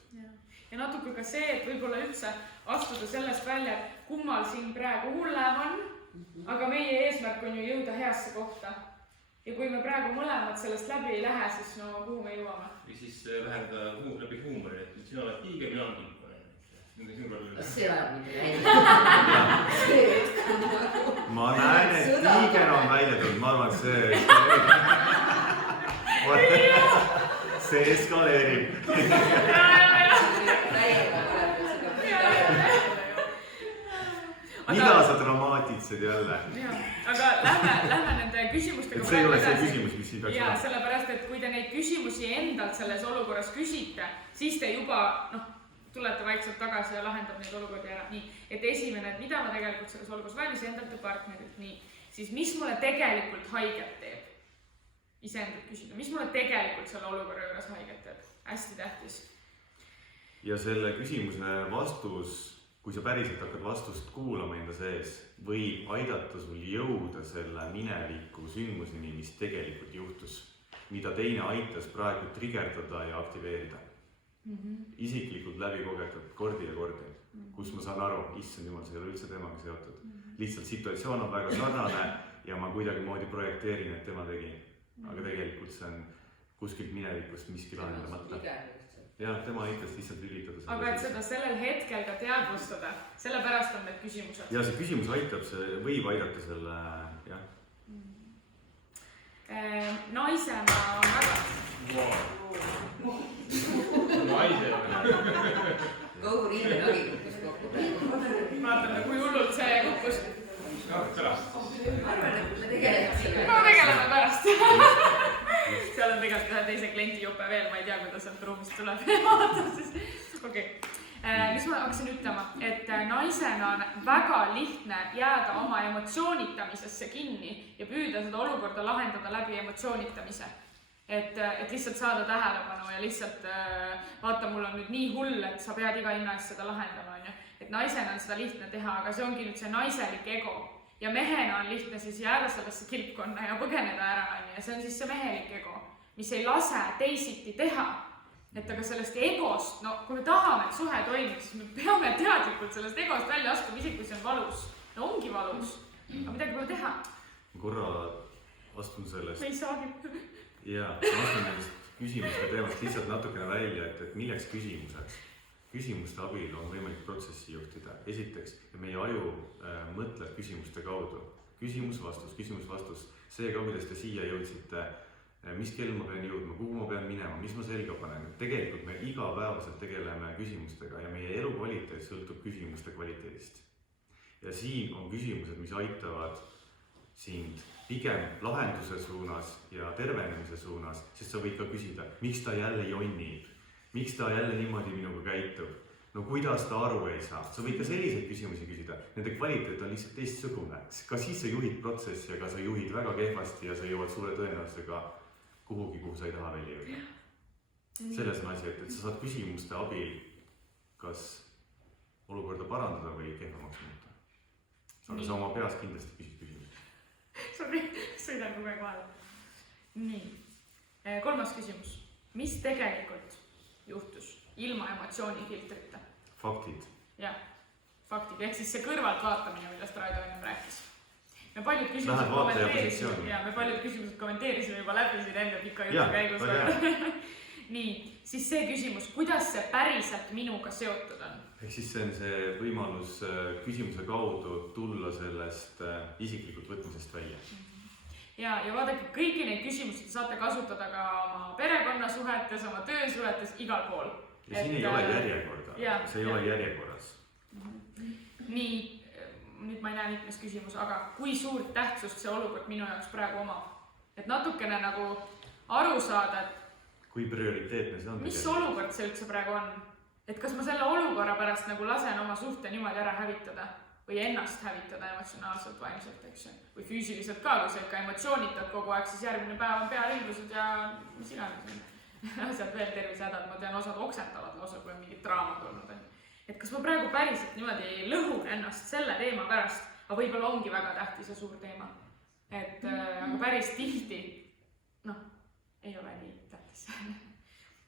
Ja natuke ka see, et võib-olla üldse astuda sellest välja, et kummal siin praegu hullem on, aga meie eesmärk on ju jõuda heasse kohta. Ja kui me praegu mõlemad sellest läbi ei lähe, siis no kuhu me jõuame? Või siis vähendada läbi huumori, et sina oled tiiger, mina olen kilpane. See ajab mitte välja. Ma näen, et tiiger on välja tulnud, ma arvan, et see eskaleerib. Mida sa dramaatitsed jälle? Aga lähme nende küsimustega. Et see ei ole see küsimus, mis siin peaks olema. Sellepärast, et kui te neid küsimusi endalt selles olukorras küsite, siis te juba tulete vaikselt tagasi ja lahendab neid olukordi ära. Nii, et esimene, et mida ma tegelikult selles olukorras valmis endalt ja partnerilt, nii, siis mis mulle tegelikult haiget teeb? Iseendalt küsida, mis mulle tegelikult selle olukorra juures haiget teeb? Hästi tähtis. Ja selle küsimuse vastus, kui sa päriselt hakkad vastust kuulama enda sees, võib aidata sul jõuda selle mineviku sündmuseni, mis tegelikult juhtus, mida teine aitas praegu trigerdada ja aktiveerida. Isiklikult läbi kogetud kordi ja kordi, kus ma saan aru, issand jumal, see ei ole üldse temaga seotud. Lihtsalt situatsioon on väga sarnane ja ma kuidagi moodi projekteerin, et tema tegi. Aga tegelikult see on kuskilt minevikust miski lahendamata. Ja tema aitas lihtsalt lülitada. Aga et seda sellel hetkel ka teadvustada, sellepärast on need küsimused. Ja see küsimus aitab, see võib aidata selle, jah. Naisena on väga... Naisena. Kogu riide nogi kukkus kokku. Vaatame, kui hullult see kukkus. Ma arvan, et me tegeleme. No tegeleme pärast. Seal on tegelikult ühe teise kliendi juppe veel, ma ei tea, kuidas sealt ruumist tuleb. Okei. Mis ma hakkasin ütlema, et naisena on väga lihtne jääda oma emotsioonitamisesse kinni ja püüda seda olukorda lahendada läbi emotsioonitamise. Et lihtsalt saada tähelepanu ja lihtsalt vaata, mul on nüüd nii hull, et sa pead iga hinna eest seda lahendama. Et naisena on seda lihtne teha, aga see ongi nüüd see naiselik ego. Ja mehena on lihtne siis jääda sellesse kilpkonna ja põgeneda ära. Ja see on siis see mehelik ego, mis ei lase teisiti teha. et aga sellest egost, no kui me tahame, et suhe toimiks, siis me peame teadlikult sellest egost välja astuma, isegi kui see on valus. No ongi valus, aga midagi pole teha. Korra astun sellest. Me ei saagi. Jaa, astun nendest küsimuste teemast lihtsalt natukene välja, et milleks küsimuseks. Küsimuste abil on võimalik protsessi juhtida. Esiteks, meie aju mõtleb küsimuste kaudu. Küsimus-vastus. Seega, kuidas te siia jõudsite, mis kell ma pean jõudma, kuhu ma pean minema, mis ma selga panen. Tegelikult me igapäevaselt tegeleme küsimustega ja meie elu kvaliteet sõltub küsimuste kvaliteedist. Ja siin on küsimused, mis aitavad sind pigem lahenduse suunas ja tervenemise suunas, sest sa võid ka küsida, miks ta jälle jonnib, miks ta jälle niimoodi minuga käitub, no kuidas ta aru ei saa. Sa võid ka selliseid küsimusi küsida, nende kvaliteet on lihtsalt teistsugune. Ka siis sa juhid protsessi, aga sa juhid väga kehvasti ja sa jõuad suure tõenäosusega kuhugi, kuhu sa ei taha välja jõuda. Selles on asi, et sa saad küsimuste abil kas olukorda parandada või kehvamaks muuta. Aga sa oma peas kindlasti küsid küsimusi. Sorry, sõidan kogu aeg vahel. Nii, 3. küsimus. Mis tegelikult juhtus ilma emotsioonifiltrita? Faktid. Jah, faktid. Ehk siis see kõrvalt vaatamine, millest Raido ennem rääkis. Me paljud küsimused kommenteerisime juba läbi siin enne pika jutu käigus. Nii, siis see küsimus, kuidas see päriselt minuga seotud on? Ehk siis see on see võimalus küsimuse kaudu tulla sellest isiklikult võtmisest välja. Ja vaadake, kõiki neid küsimusi te saate kasutada ka oma perekonnasuhetes, oma töösuhetes, igal pool. Ja siin ei ole järjekorda, see ei ole järjekorras. Nii, nüüd ma ei näe mitmes küsimus, aga kui suurt tähtsust see olukord minu jaoks praegu omab? Et natukene nagu aru saada, et kui prioriteetne see on? Mis olukord see üldse praegu on? Et kas ma selle olukorra pärast nagu lasen oma suhte niimoodi ära hävitada või ennast hävitada emotsionaalselt, vaimselt, eks ju? Või füüsiliselt ka, kui sa ikka emotsioonitad kogu aeg, siis järgmine päev on pearinglused ja mis iganes asjad veel tervisehädad. Ma tean, osad oksendavad lausa, kui on mingid draamad olnud. Et kas ma praegu päriselt niimoodi lõhun ennast selle teema pärast, aga võib-olla ongi väga tähtis ja suur teema. Et aga päris tihti, ei ole nii tähtis.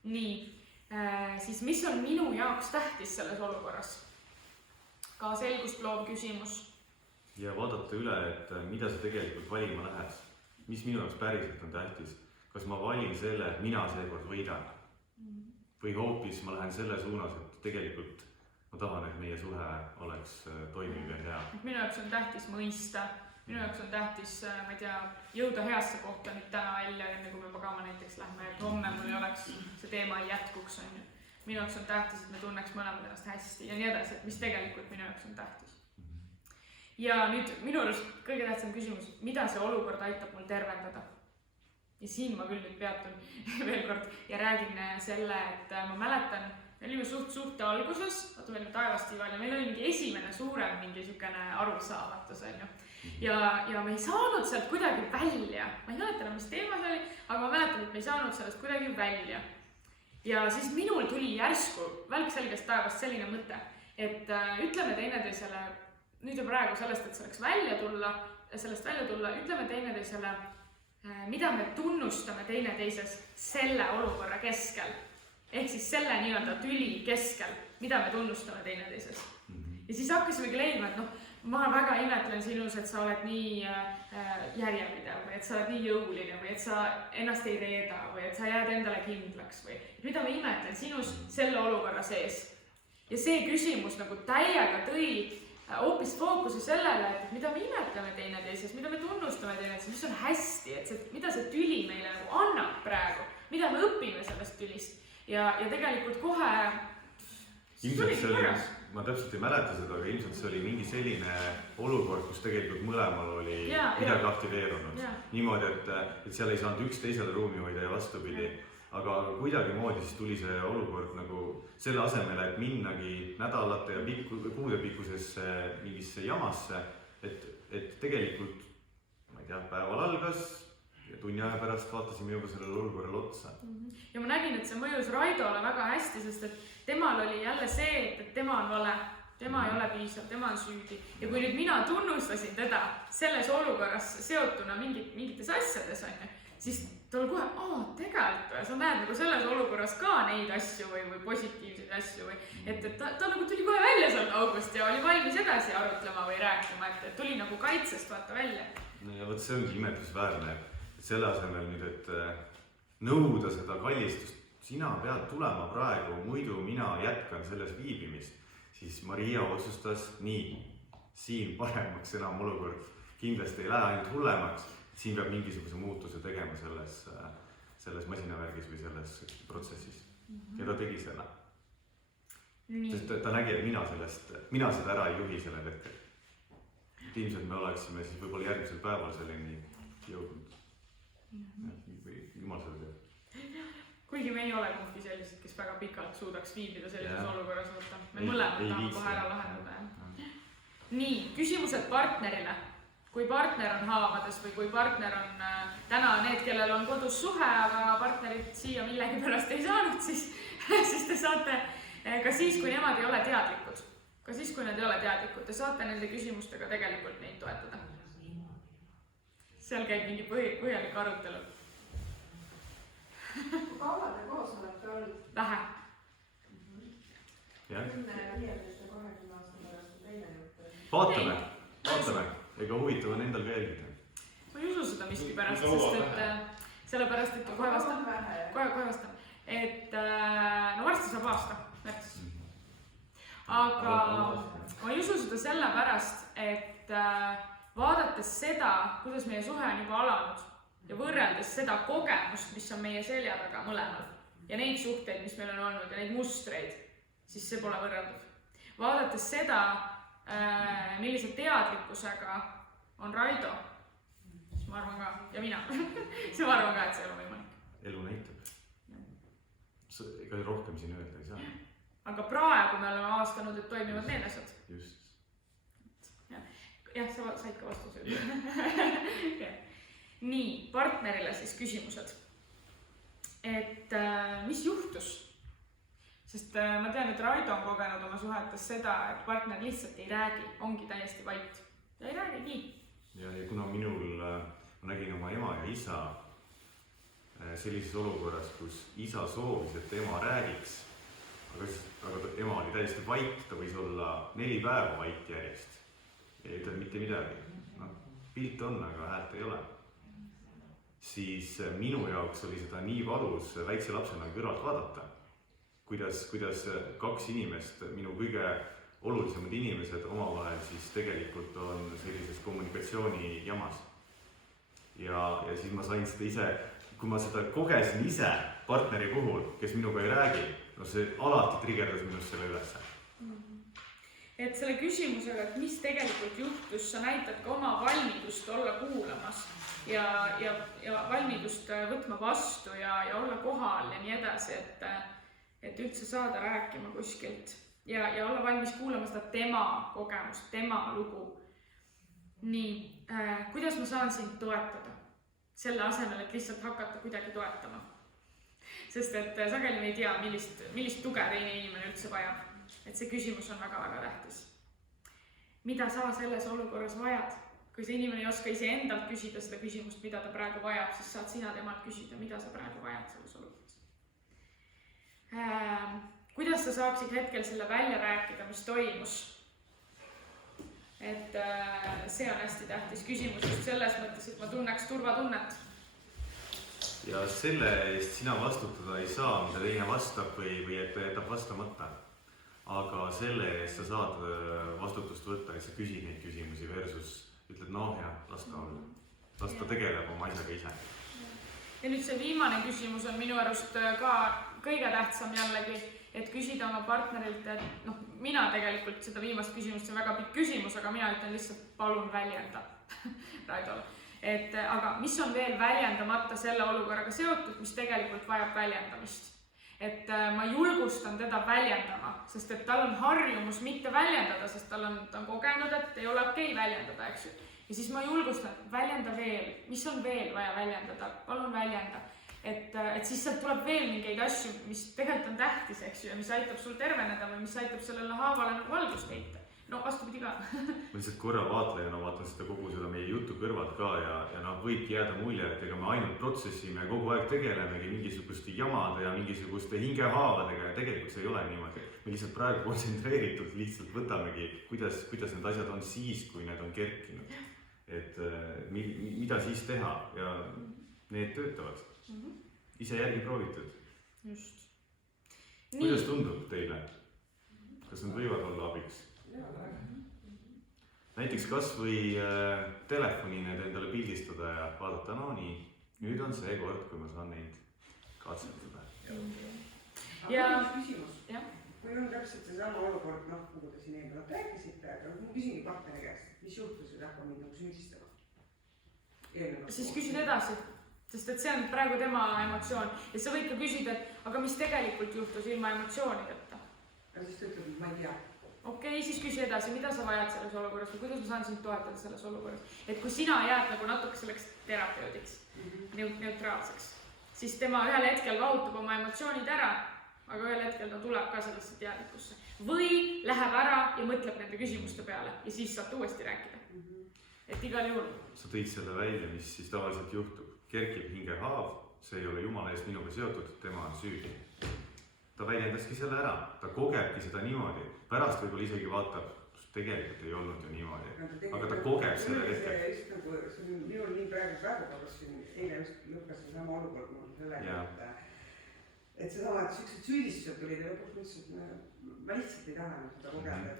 Nii, siis mis on minu jaoks tähtis selles olukorras? Ka selgust loov küsimus. Ja vaadata üle, et mida sa tegelikult valima lähed. Mis minu jaoks päriselt on tähtis? Kas ma valin selle, et mina seekord võidan? Või hoopis ma lähen selle suunas, et tegelikult ma tahan, et meie suhe oleks toimiv ja hea. Minu jaoks on tähtis mõista. Minu jaoks on tähtis, ma ei tea, jõuda heasse kohta nüüd täna välja, enne kui me magama näiteks lähme, et homme mul ei oleks, see teema ei jätkuks. Minu jaoks on tähtis, et me tunneks mõlemad ennast hästi ja nii edasi, et mis tegelikult minu jaoks on tähtis. Ja nüüd minu arust kõige tähtsam küsimus, mida see olukord aitab mul tervendada? Ja siin ma küll nüüd peatun veel kord ja räägin selle, et ma mäletan, me olime suhte alguses, vaata meil taevastiival ja meil oli mingi esimene suurem mingi sükene arusaamatus, ja me ei saanud sealt kuidagi välja. Ma ei mäleta enam, mis teema see oli, aga ma mäletan, et me ei saanud sellest kuidagi välja. Ja siis minul tuli järsku välkselgest taevast selline mõte, et ütleme teineteisele, nüüd ja praegu sellest, et sellest välja tulla, ütleme teineteisele, mida me tunnustame teineteises selle olukorra keskel. Ehk siis selle nii-öelda tüli keskel, mida me tunnustame teineteises. Ja siis hakkasimegi leidma, et ma väga imetlen sinus, et sa oled nii järjepidev või et sa oled nii jõuline või et sa ennast ei reeda või et sa jääd endale kindlaks või mida ma imetlen sinus selle olukorra sees. Ja see küsimus nagu täiega tõi hoopis fookuse sellele, et mida me imetleme teineteises, mida me tunnustame teineteises, mis on hästi, et mida see tüli meile nagu annab praegu, mida me õpime sellest tülist. Ja tegelikult kohe ilmselt see oli, ma täpselt ei mäleta seda, aga ilmselt see oli mingi selline olukord, kus tegelikult mõlemal oli midagi aktiveerunud. Niimoodi, et seal ei saanud üks teisele ruumi hoida ja vastupidi. Aga kuidagi moodi siis tuli see olukord nagu selle asemele, et minnagi nädalate ja kuude pikkusesse mingisse jamasse, et tegelikult, ma ei tea, päeval algas ja tunni aja pärast vaatasime juba sellele olukorrale otsa. Ja ma nägin, et see mõjus Raidole väga hästi, sest et temal oli jälle see, et tema on vale, tema ei ole piisav, tema on süüdi. Ja kui nüüd mina tunnustasin teda selles olukorras seotuna mingites asjades, siis tal kohe, tegelikult sa näed nagu selles olukorras ka neid asju või positiivseid asju või et ta nagu tuli kohe välja sealt august ja oli valmis edasi arutlema või rääkima, et tuli nagu kaitsest vaata välja. no ja vot see ongi imetlusväärne, et selle asemel nüüd, et nõuda seda kallistust, sina pead tulema praegu, muidu mina jätkan selles viibimist, siis Maria otsustas nii, siin paremaks enam olukord kindlasti ei lähe ainult hullemaks, siin peab mingisuguse muutuse tegema selles masinavärgis või selles protsessis. Ja ta tegi selle. Sest ta nägi, et mina seda ära ei juhi sellel hetkel. Et ilmselt me oleksime siis võib-olla järgmisel päeval selleni jõudnud. Või jumal seda teeb. Kuigi me ei ole kumbki sellised, kes väga pikalt suudaks viibida sellises olukorras võtta. Me mõlemad tahame kohe ära lahendada. Nii, küsimused partnerile. Kui partner on haavades või kui partner on täna need, kellel on kodus suhe, aga partnerit siia millegi pärast ei saanud, siis te saate ka siis, kui nemad ei ole teadlikud. Ka siis, kui nad ei ole teadlikud, te saate nende küsimustega tegelikult neid toetada. Seal käib mingi põhjalik arutelu. Kui kaua te koos olete olnud? Vähe. 10, 15 ja 20 aasta pärast on teine jutt. Vaatame. Ega huvitav on endal ka jälgida. Ma ei usu seda miski pärast, sest et sellepärast, et kohe vastan. Et no varsti saab aasta, märtsis. Aga ma ei usu seda sellepärast, et vaadates seda, kuidas meie suhe on juba alanud ja võrreldes seda kogemust, mis on meie selja taga mõlemal ja neid suhteid, mis meil on olnud ja neid mustreid, siis see pole võrreldav. Vaadates seda, millise teadlikkusega on Raido, siis ma arvan ka, ja mina, siis ma arvan ka, et see ei ole võimalik. Elu näitab. Ega rohkem siin öelda ei saa. Aga praegu me oleme avastanud, et toimivad need asjad. Just. Jah, sa said ka vastuse. Nii, partnerile siis küsimused. Et mis juhtus? Sest ma tean, et Raido on kogenud oma suhetes seda, et partner lihtsalt ei räägi, ongi täiesti vait. Ja ei räägi nii. Ja kuna ma nägin oma ema ja isa sellises olukorras, kus isa soovis, et ema räägiks, aga ema oli täiesti vait, ta võis olla 4 päeva vait järjest. Ja ei ütelnud mitte midagi. Pilt on, aga häält ei ole. Siis minu jaoks oli seda nii valus väikse lapsena kõrvalt vaadata. Kuidas 2 inimest, minu kõige olulisemad inimesed omavahel siis tegelikult on sellises kommunikatsiooni jamas. Ja siis ma sain seda ise, kui ma seda kogesin ise partneri puhul, kes minuga ei räägi, no see alati triggerdas minust selle üles. Et selle küsimusega, et mis tegelikult juhtus, sa näitad ka oma valmidust olla kuulamas ja valmidust võtma vastu ja olla kohal ja nii edasi, et üldse saada rääkima kuskilt ja olla valmis kuulama seda tema kogemust, tema lugu. Nii, kuidas ma saan sind toetada? Selle asemel, et lihtsalt hakata kuidagi toetama. Sest et sageli me ei tea, millist tuge teine inimene üldse vajab. Et see küsimus on väga-väga tähtis. Mida sa selles olukorras vajad? Kui see inimene ei oska ise endalt küsida seda küsimust, mida ta praegu vajab, siis saad sina temalt küsida, mida sa praegu vajad selles olukorras. Kuidas sa saaksid hetkel selle välja rääkida, mis toimus? Et see on hästi tähtis küsimus just selles mõttes, et ma tunneks turvatunnet. Ja selle eest sina vastutada ei saa, mida teine vastab või et ta jätab vastamata. Aga selle eest sa saad vastutust võtta, et sa küsid neid küsimusi versus ütled, las ta tegeleb oma asjaga ise. Ja nüüd see viimane küsimus on minu arust ka kõige tähtsam jällegi, et küsida oma partnerilt, et mina tegelikult seda viimast küsimust, see on väga pikk küsimus, aga mina ütlen lihtsalt palun väljenda Raidole. Aga mis on veel väljendamata selle olukorraga seotud, mis tegelikult vajab väljendamist? Et ma julgustan teda väljendama, sest et tal on harjumus mitte väljendada, sest ta on kogenud, et ei ole okei väljendada, eks ju. Ja siis ma julgustan, väljenda veel, mis on veel vaja väljendada, palun väljenda. Et siis sealt tuleb veel mingeid asju, mis tegelikult on tähtis, eks ju, ja mis aitab sul terveneda või mis aitab sellele haavale nagu valgust heita. no vastupidi ka. ma lihtsalt korra vaatlejana vaatan seda kogu seda meie jutu kõrvalt ka ja noh, võibki jääda mulje, et ega me ainult protsessime kogu aeg tegelemegi mingisuguste jamade ja mingisuguste hingehaavadega ja tegelikult see ei ole niimoodi. Me lihtsalt praegu kontsentreeritult lihtsalt võtamegi, kuidas need asjad on siis, kui need on kerkinud. Et mida siis teha ja need töötavad. Ise järgi proovitud. Just. Kuidas tundub teile? Kas nad võivad olla abiks? Näiteks kas või telefoni need endale pildistada ja vaadata, no nii, nüüd on see kord, kui ma saan neid katsetada. Aga küsimus. jah. Kui on täpselt seesama olukord, noh, nagu te siin eelnevalt rääkisite, aga ma küsingi partneri käest, mis juhtus või hakkab mind nagu süüdistama? Siis küsid edasi, sest et see on praegu tema emotsioon ja sa võid ka küsida, et aga mis tegelikult juhtus ilma emotsioonideta? Ja siis ta ütleb, et ma ei tea. Okei, siis küsi edasi, mida sa vajad selles olukorras või kuidas ma saan sind toetada selles olukorras. Et kui sina jääd nagu natuke selleks terapeudiks, neutraalseks, siis tema ühel hetkel vahutab oma emotsioonid ära, aga ühel hetkel ta tuleb ka sellesse teadlikusse. Või läheb ära ja mõtleb nende küsimuste peale ja siis saab uuesti rääkida. Et igal juhul. Sa tõid selle välja, mis siis tavaliselt juhtub. Kerkib hingehaav, see ei ole jumala eest minuga seotud, tema on süüdi. Ta väljendaski selle ära, ta kogebki seda niimoodi. Pärast võib-olla isegi vaatab, tegelikult ei olnud ju niimoodi. Aga ta kogeb selle hetkel. Minul nii praegu korras siin, eile just lõppes sama olukord mul sellega, et seesama, et sellised süüdistused tulid ja lõpuks mõtlesin, et ma lihtsalt ei taha seda kogeda.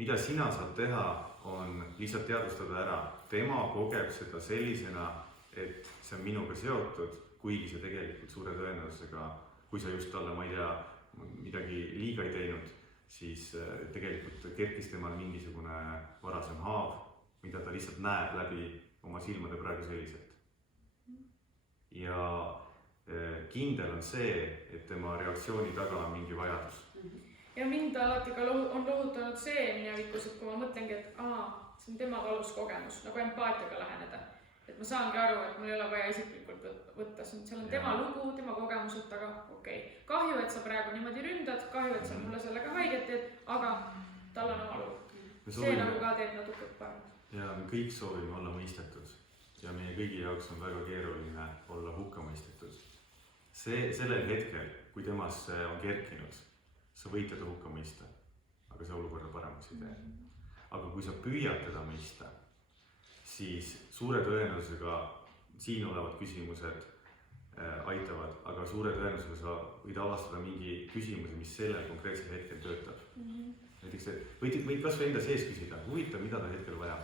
Mida sina saad teha, on lihtsalt teadvustada ära. Tema kogeb seda sellisena, et see on minuga seotud, kuigi see tegelikult suure tõenäosusega, kui sa just talle, ma ei tea, midagi liiga ei teinud, siis tegelikult kerkis temal mingisugune varasem haav, mida ta lihtsalt näeb läbi oma silmade praegu selliselt. Ja kindel on see, et tema reaktsiooni taga on mingi vajadus. Ja mind alati ka on lohutanud see minevikus, et kui ma mõtlengi, et see on tema valus kogemus, nagu empaatiaga läheneda. Et ma saangi aru, et mul ei ole vaja isiklikult võtta, seal on tema lugu, tema kogemused, aga okei. Kahju, et sa praegu niimoodi ründad, kahju, et sa mulle sellega haiget teed, aga tal on oma lugu. See nagu ka teeb natuke parem. Ja me kõik soovime olla mõistetud ja meie kõigi jaoks on väga keeruline olla hukka mõistetud. Sellel hetkel, kui temasse on kerkinud, sa võid teda hukka mõista, aga see olukorda paremaks ei tee. Aga kui sa püüad teda mõista, siis suure tõenäosusega siin olevad küsimused aitavad, aga suure tõenäosusega sa võid avastada mingi küsimusi, mis sellel konkreetsel hetkel töötab. Näiteks võid kas või enda sees küsida, huvitav, mida ta hetkel vajab,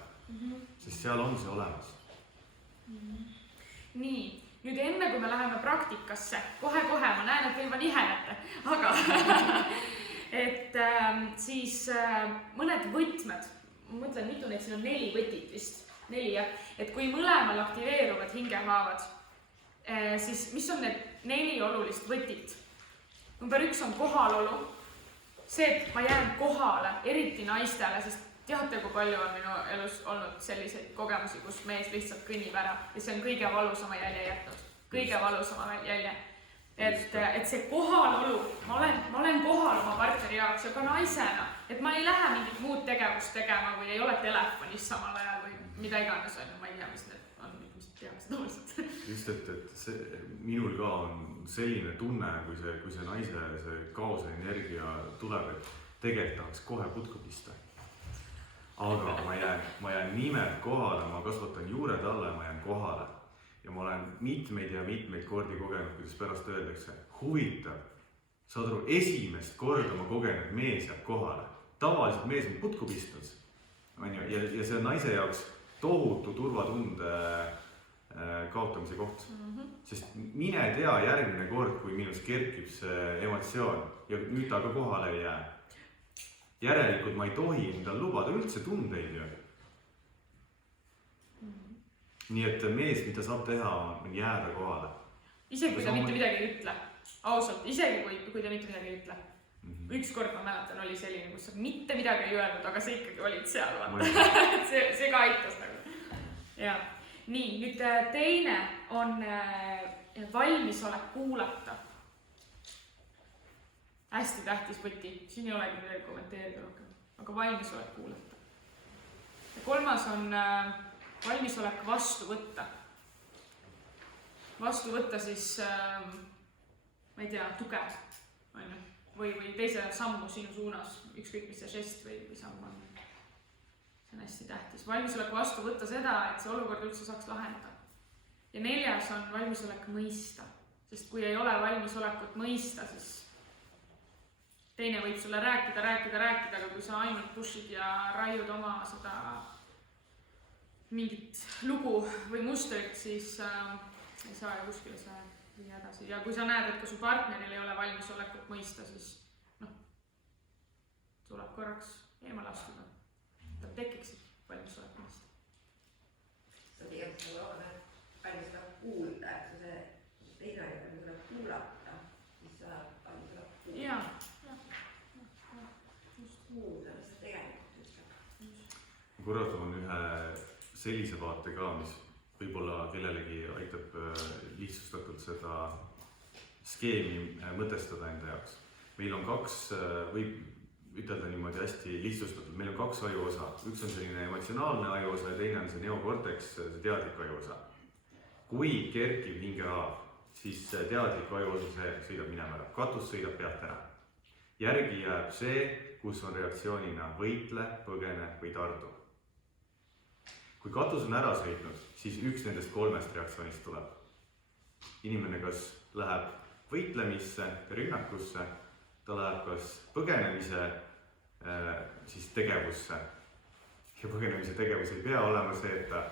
sest seal on see olemas. Nii, nüüd enne kui me läheme praktikasse, kohe-kohe, ma näen, et te juba nihenete, aga et siis mõned võtmed, ma mõtlen, mitu neid siin on 4 võtit vist, 4 jah, et kui mõlemal aktiveeruvad hingehaavad, siis mis on need 4 olulist võtit? Number 1 on kohalolu, see, et ma jään kohale, eriti naistele, sest teate, kui palju on minu elus olnud selliseid kogemusi, kus mees lihtsalt kõnnib ära ja see on kõige valusama jälje jätnud, kõige valusama jälje. Et see kohalolu, ma olen kohal oma partneri jaoks ja ka naisena, et ma ei lähe mingit muud tegevust tegema või ei ole telefonis samal ajal või mida iganes on, ma ei tea, mis need on, mis tehakse tavaliselt. Just, et minul ka on selline tunne, kui see naise see kaose energia tuleb, et tegelikult tahaks kohe putku pista. Aga ma jään nimelt kohale, ma kasvatan juured alla ja ma jään kohale. Ja ma olen mitmeid kordi kogenud, kuidas pärast öeldakse, huvitav, saad aru, esimest korda ma kogenud mees jääb kohale. Tavaliselt mees on putku pistnud. Ja see on naise jaoks tohutu turvatunde kaotamise koht. Sest mine tea järgmine kord, kui minus kerkib see emotsioon ja nüüd ta ka kohale ei jää. Järelikult ma ei tohi endal lubada üldse tundeid ju. Nii et mees, mida saab teha, on jääda kohale. Isegi kui ta mitte midagi ei ütle. Ausalt, isegi kui ta mitte midagi ei ütle. Ükskord ma mäletan, oli selline, kus sa mitte midagi ei öelnud, aga sa ikkagi olid seal. See ka aitas nagu. Ja. Nii, nüüd teine on valmisolek kuulata. Hästi tähtis võti, siin ei olegi midagi kommenteerida rohkem. aga valmisolek kuulata. Ja 3. on valmisolek vastu võtta. Vastu võtta siis, ma ei tea, tuge, on ju, või teise sammu sinu suunas, ükskõik mis see žest või samm on. See on hästi tähtis. Valmisolek vastu võtta seda, et see olukord üldse saaks lahendada. Ja 4. on valmisolek mõista, sest kui ei ole valmisolekut mõista, siis teine võib sulle rääkida, aga kui sa ainult push'id ja raiud oma seda mingit lugu või mustrit, siis ei saa ju kuskile see viia edasi. Ja kui sa näed, et ka su partneril ei ole valmisolekut mõista, siis tuleb korraks eemale astuda. Tal tekiksid valmisolek mõista. Sa tegelikult nagu valmisolek kuulda, et kui see teine oli valmisolek kuulata, siis sa valmisolek kuulda. Jaa. Kuulda, mis sa tegelikult ütleb. Korra toon ühe sellise vaate ka, mis võib-olla kellelegi aitab lihtsustatult seda skeemi mõtestada enda jaoks. Meil on 2, võib ütelda niimoodi hästi lihtsustatult, meil on 2 ajuosa. Üks on selline emotsionaalne ajuosa ja teine on see neokorteks, see teadlik ajuosa. Kui kerkib hingehaav, siis teadlik ajuosa sõidab minema ära, katus sõidab pealt ära. Järgi jääb see, kus on reaktsioonina võitle, põgene või tardu. Kui katus on ära sõitnud, siis üks nendest 3 reaktsioonist tuleb. Inimene kas läheb võitlemisse, rünnakusse, ta läheb kas põgenemise siis tegevusse. Ja põgenemise tegevus ei pea olema see, et ta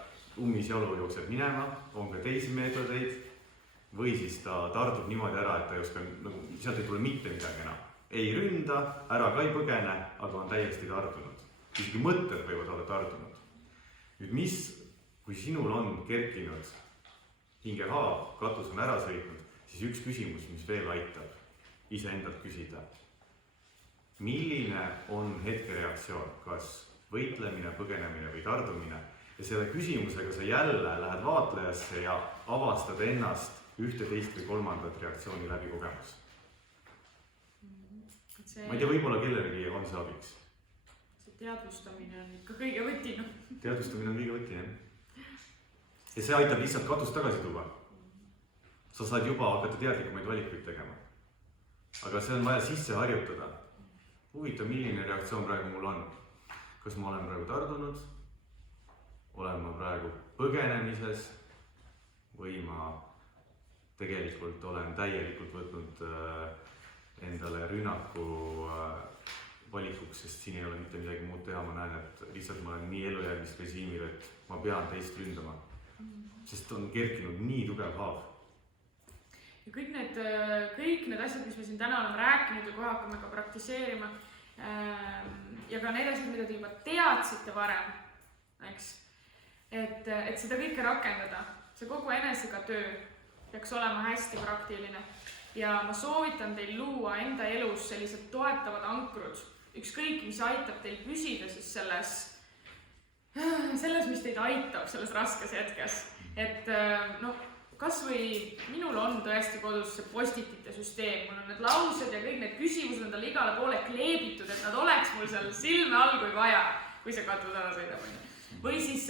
ummisjalu jookseb minema, on ka teisi meetodeid, või siis ta tardub niimoodi ära, et ta ei oska, sealt ei tule mitte midagi enam. Ei ründa, ära ka ei põgene, aga on täiesti tardunud. Isegi mõtted võivad olla tardunud. Nüüd mis, kui sinul on kerkinud hingehaav, katus on ära sõitnud, siis üks küsimus, mis veel aitab iseendalt küsida. Milline on hetkereaktsioon, kas võitlemine, põgenemine või tardumine? Ja selle küsimusega sa jälle lähed vaatlejasse ja avastad ennast 1, 2 või 3 reaktsiooni läbi kogemus. Ma ei tea, võib-olla kellelegi on see abiks. Teadvustamine on ikka kõige võti, noh. Teadvustamine on kõige võti, jah. Ja see aitab lihtsalt katust tagasi tuua. Sa saad juba hakata teadlikumaid valikuid tegema. Aga see on vaja sisse harjutada. Huvitav, milline reaktsioon praegu mul on. Kas ma olen praegu tardunud? Olen ma praegu põgenemises? Või ma tegelikult olen täielikult võtnud endale rünnaku valikuks, sest siin ei ole mitte midagi muud teha, ma näen, et lihtsalt ma olen nii elujärgmist režiimil, et ma pean teist ründama. Sest on kerkinud nii tugev haav. Ja kõik need asjad, mis me siin täna oleme rääkinud ja kohe hakkame ka praktiseerima ja ka need asjad, mida te juba teadsite varem, eks, et seda kõike rakendada, see kogu enesega töö peaks olema hästi praktiline ja ma soovitan teil luua enda elus sellised toetavad ankrud, ükskõik, mis aitab teil püsida siis selles, mis teid aitab selles raskes hetkes. Et kas või minul on tõesti kodus see postitite süsteem, mul on need laused ja kõik need küsimused on tal igale poole kleebitud, et nad oleks mul seal silme all kui vaja, kui see katus ära sõidab. Või siis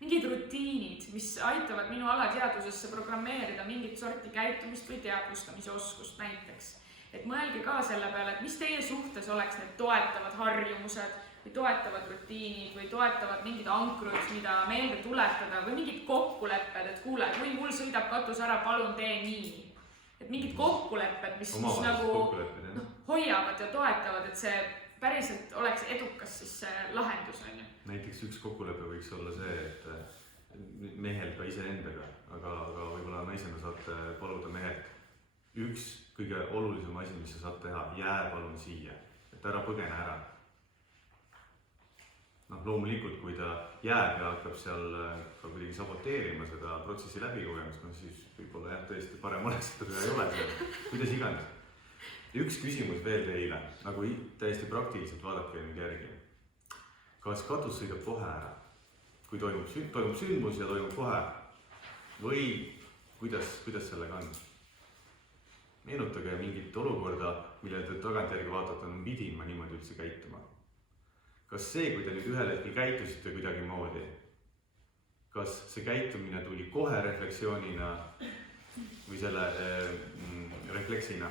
mingid rutiinid, mis aitavad minu alateadvusesse programmeerida mingit sorti käitumist või teadvustamise oskust näiteks. Et mõelge ka selle peale, et mis teie suhtes oleks need toetavad harjumused või toetavad rutiinid või toetavad mingid ankrud, mida meelde tuletada või mingid kokkulepped, et kuule, kui mul sõidab katus ära, palun tee nii. Et mingid kokkulepped, mis nagu hoiavad ja toetavad, et see päriselt oleks edukas siis see lahendus. Näiteks üks kokkulepe võiks olla see, et mehel ka iseendaga, aga võib-olla naisena saate paluda mehelt. Üks kõige olulisem asi, mis sa saad teha, jää palun siia, et ära põgene ära. Loomulikult, kui ta jääb ja hakkab seal ka kuidagi saboteerima seda protsessi läbikogemist, siis võib-olla jah, tõesti parem oleks, et ta ei ole seal, kuidas iganes. Üks küsimus veel teile, nagu täiesti praktiliselt vaadake nüüd järgi. Kas katus sõidab kohe ära, kui toimub sündmus ja toimub kohe või kuidas sellega on? meenutage mingit olukorda, millele te tagantjärgi vaatate, pidin ma niimoodi üldse käituma. Kas see, kui te nüüd ühel hetkel käitusite kuidagi moodi, kas see käitumine tuli kohe refleksioonina või selle refleksina?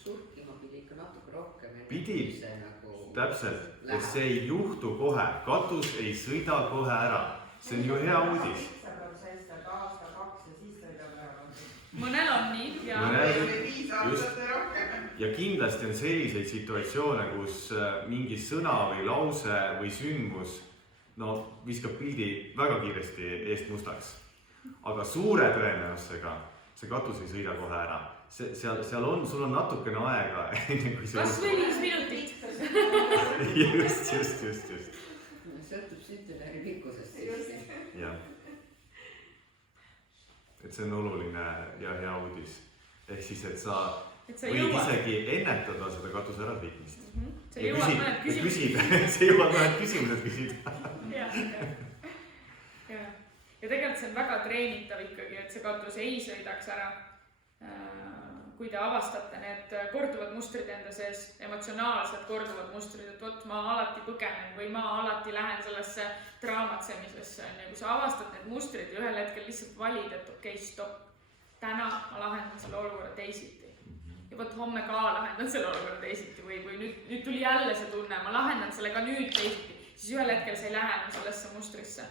surkima pidi ikka natuke rohkem. Pidi, nagu täpselt, et see ei juhtu kohe, katus ei sõida kohe ära. See on ju hea uudis. 7% aasta 2 ja siis sõidab ära. Mõnel on nii ja ja kindlasti on selliseid situatsioone, kus mingi sõna või lause või sündmus viskab pildi väga kiiresti eest mustaks. Aga suure tõenäosusega see katus ei sõida kohe ära. Seal on, sul on natukene aega. Kas või 5 minutit? Just. Sõltub süntünäri pikkusest. Jah. Et see on oluline ja hea uudis. Ehk siis, et sa võid isegi ennetada seda katuse ära sõitmist. See jõuad mõned küsimused. See jõuad mõned küsimused küsida. Ja tegelikult see on väga treenitav ikkagi, et see katus ei sõidaks ära. Kui te avastate need korduvad mustrid enda sees, emotsionaalselt korduvad mustrid, et vot ma alati põgenen või ma alati lähen sellesse draamatsemisesse. Kui sa avastad need mustrid ja ühel hetkel lihtsalt valid, et okei, stopp. Täna ma lahendan selle olukorra teisiti. Ja vot homme ka lahendan selle olukorra teisiti või nüüd tuli jälle see tunne, ma lahendan selle ka nüüd teisiti. Siis ühel hetkel sa ei lähe sellesse mustrisse.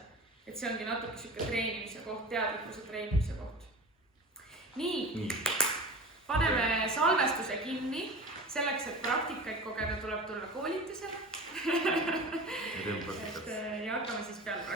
Et see ongi natuke siuke treenimise koht, teadlikkuse treenimise koht. Nii. Paneme salvestuse kinni. Selleks, et praktikaid kogeda, tuleb tulla koolitusele. Ja hakkame siis peale.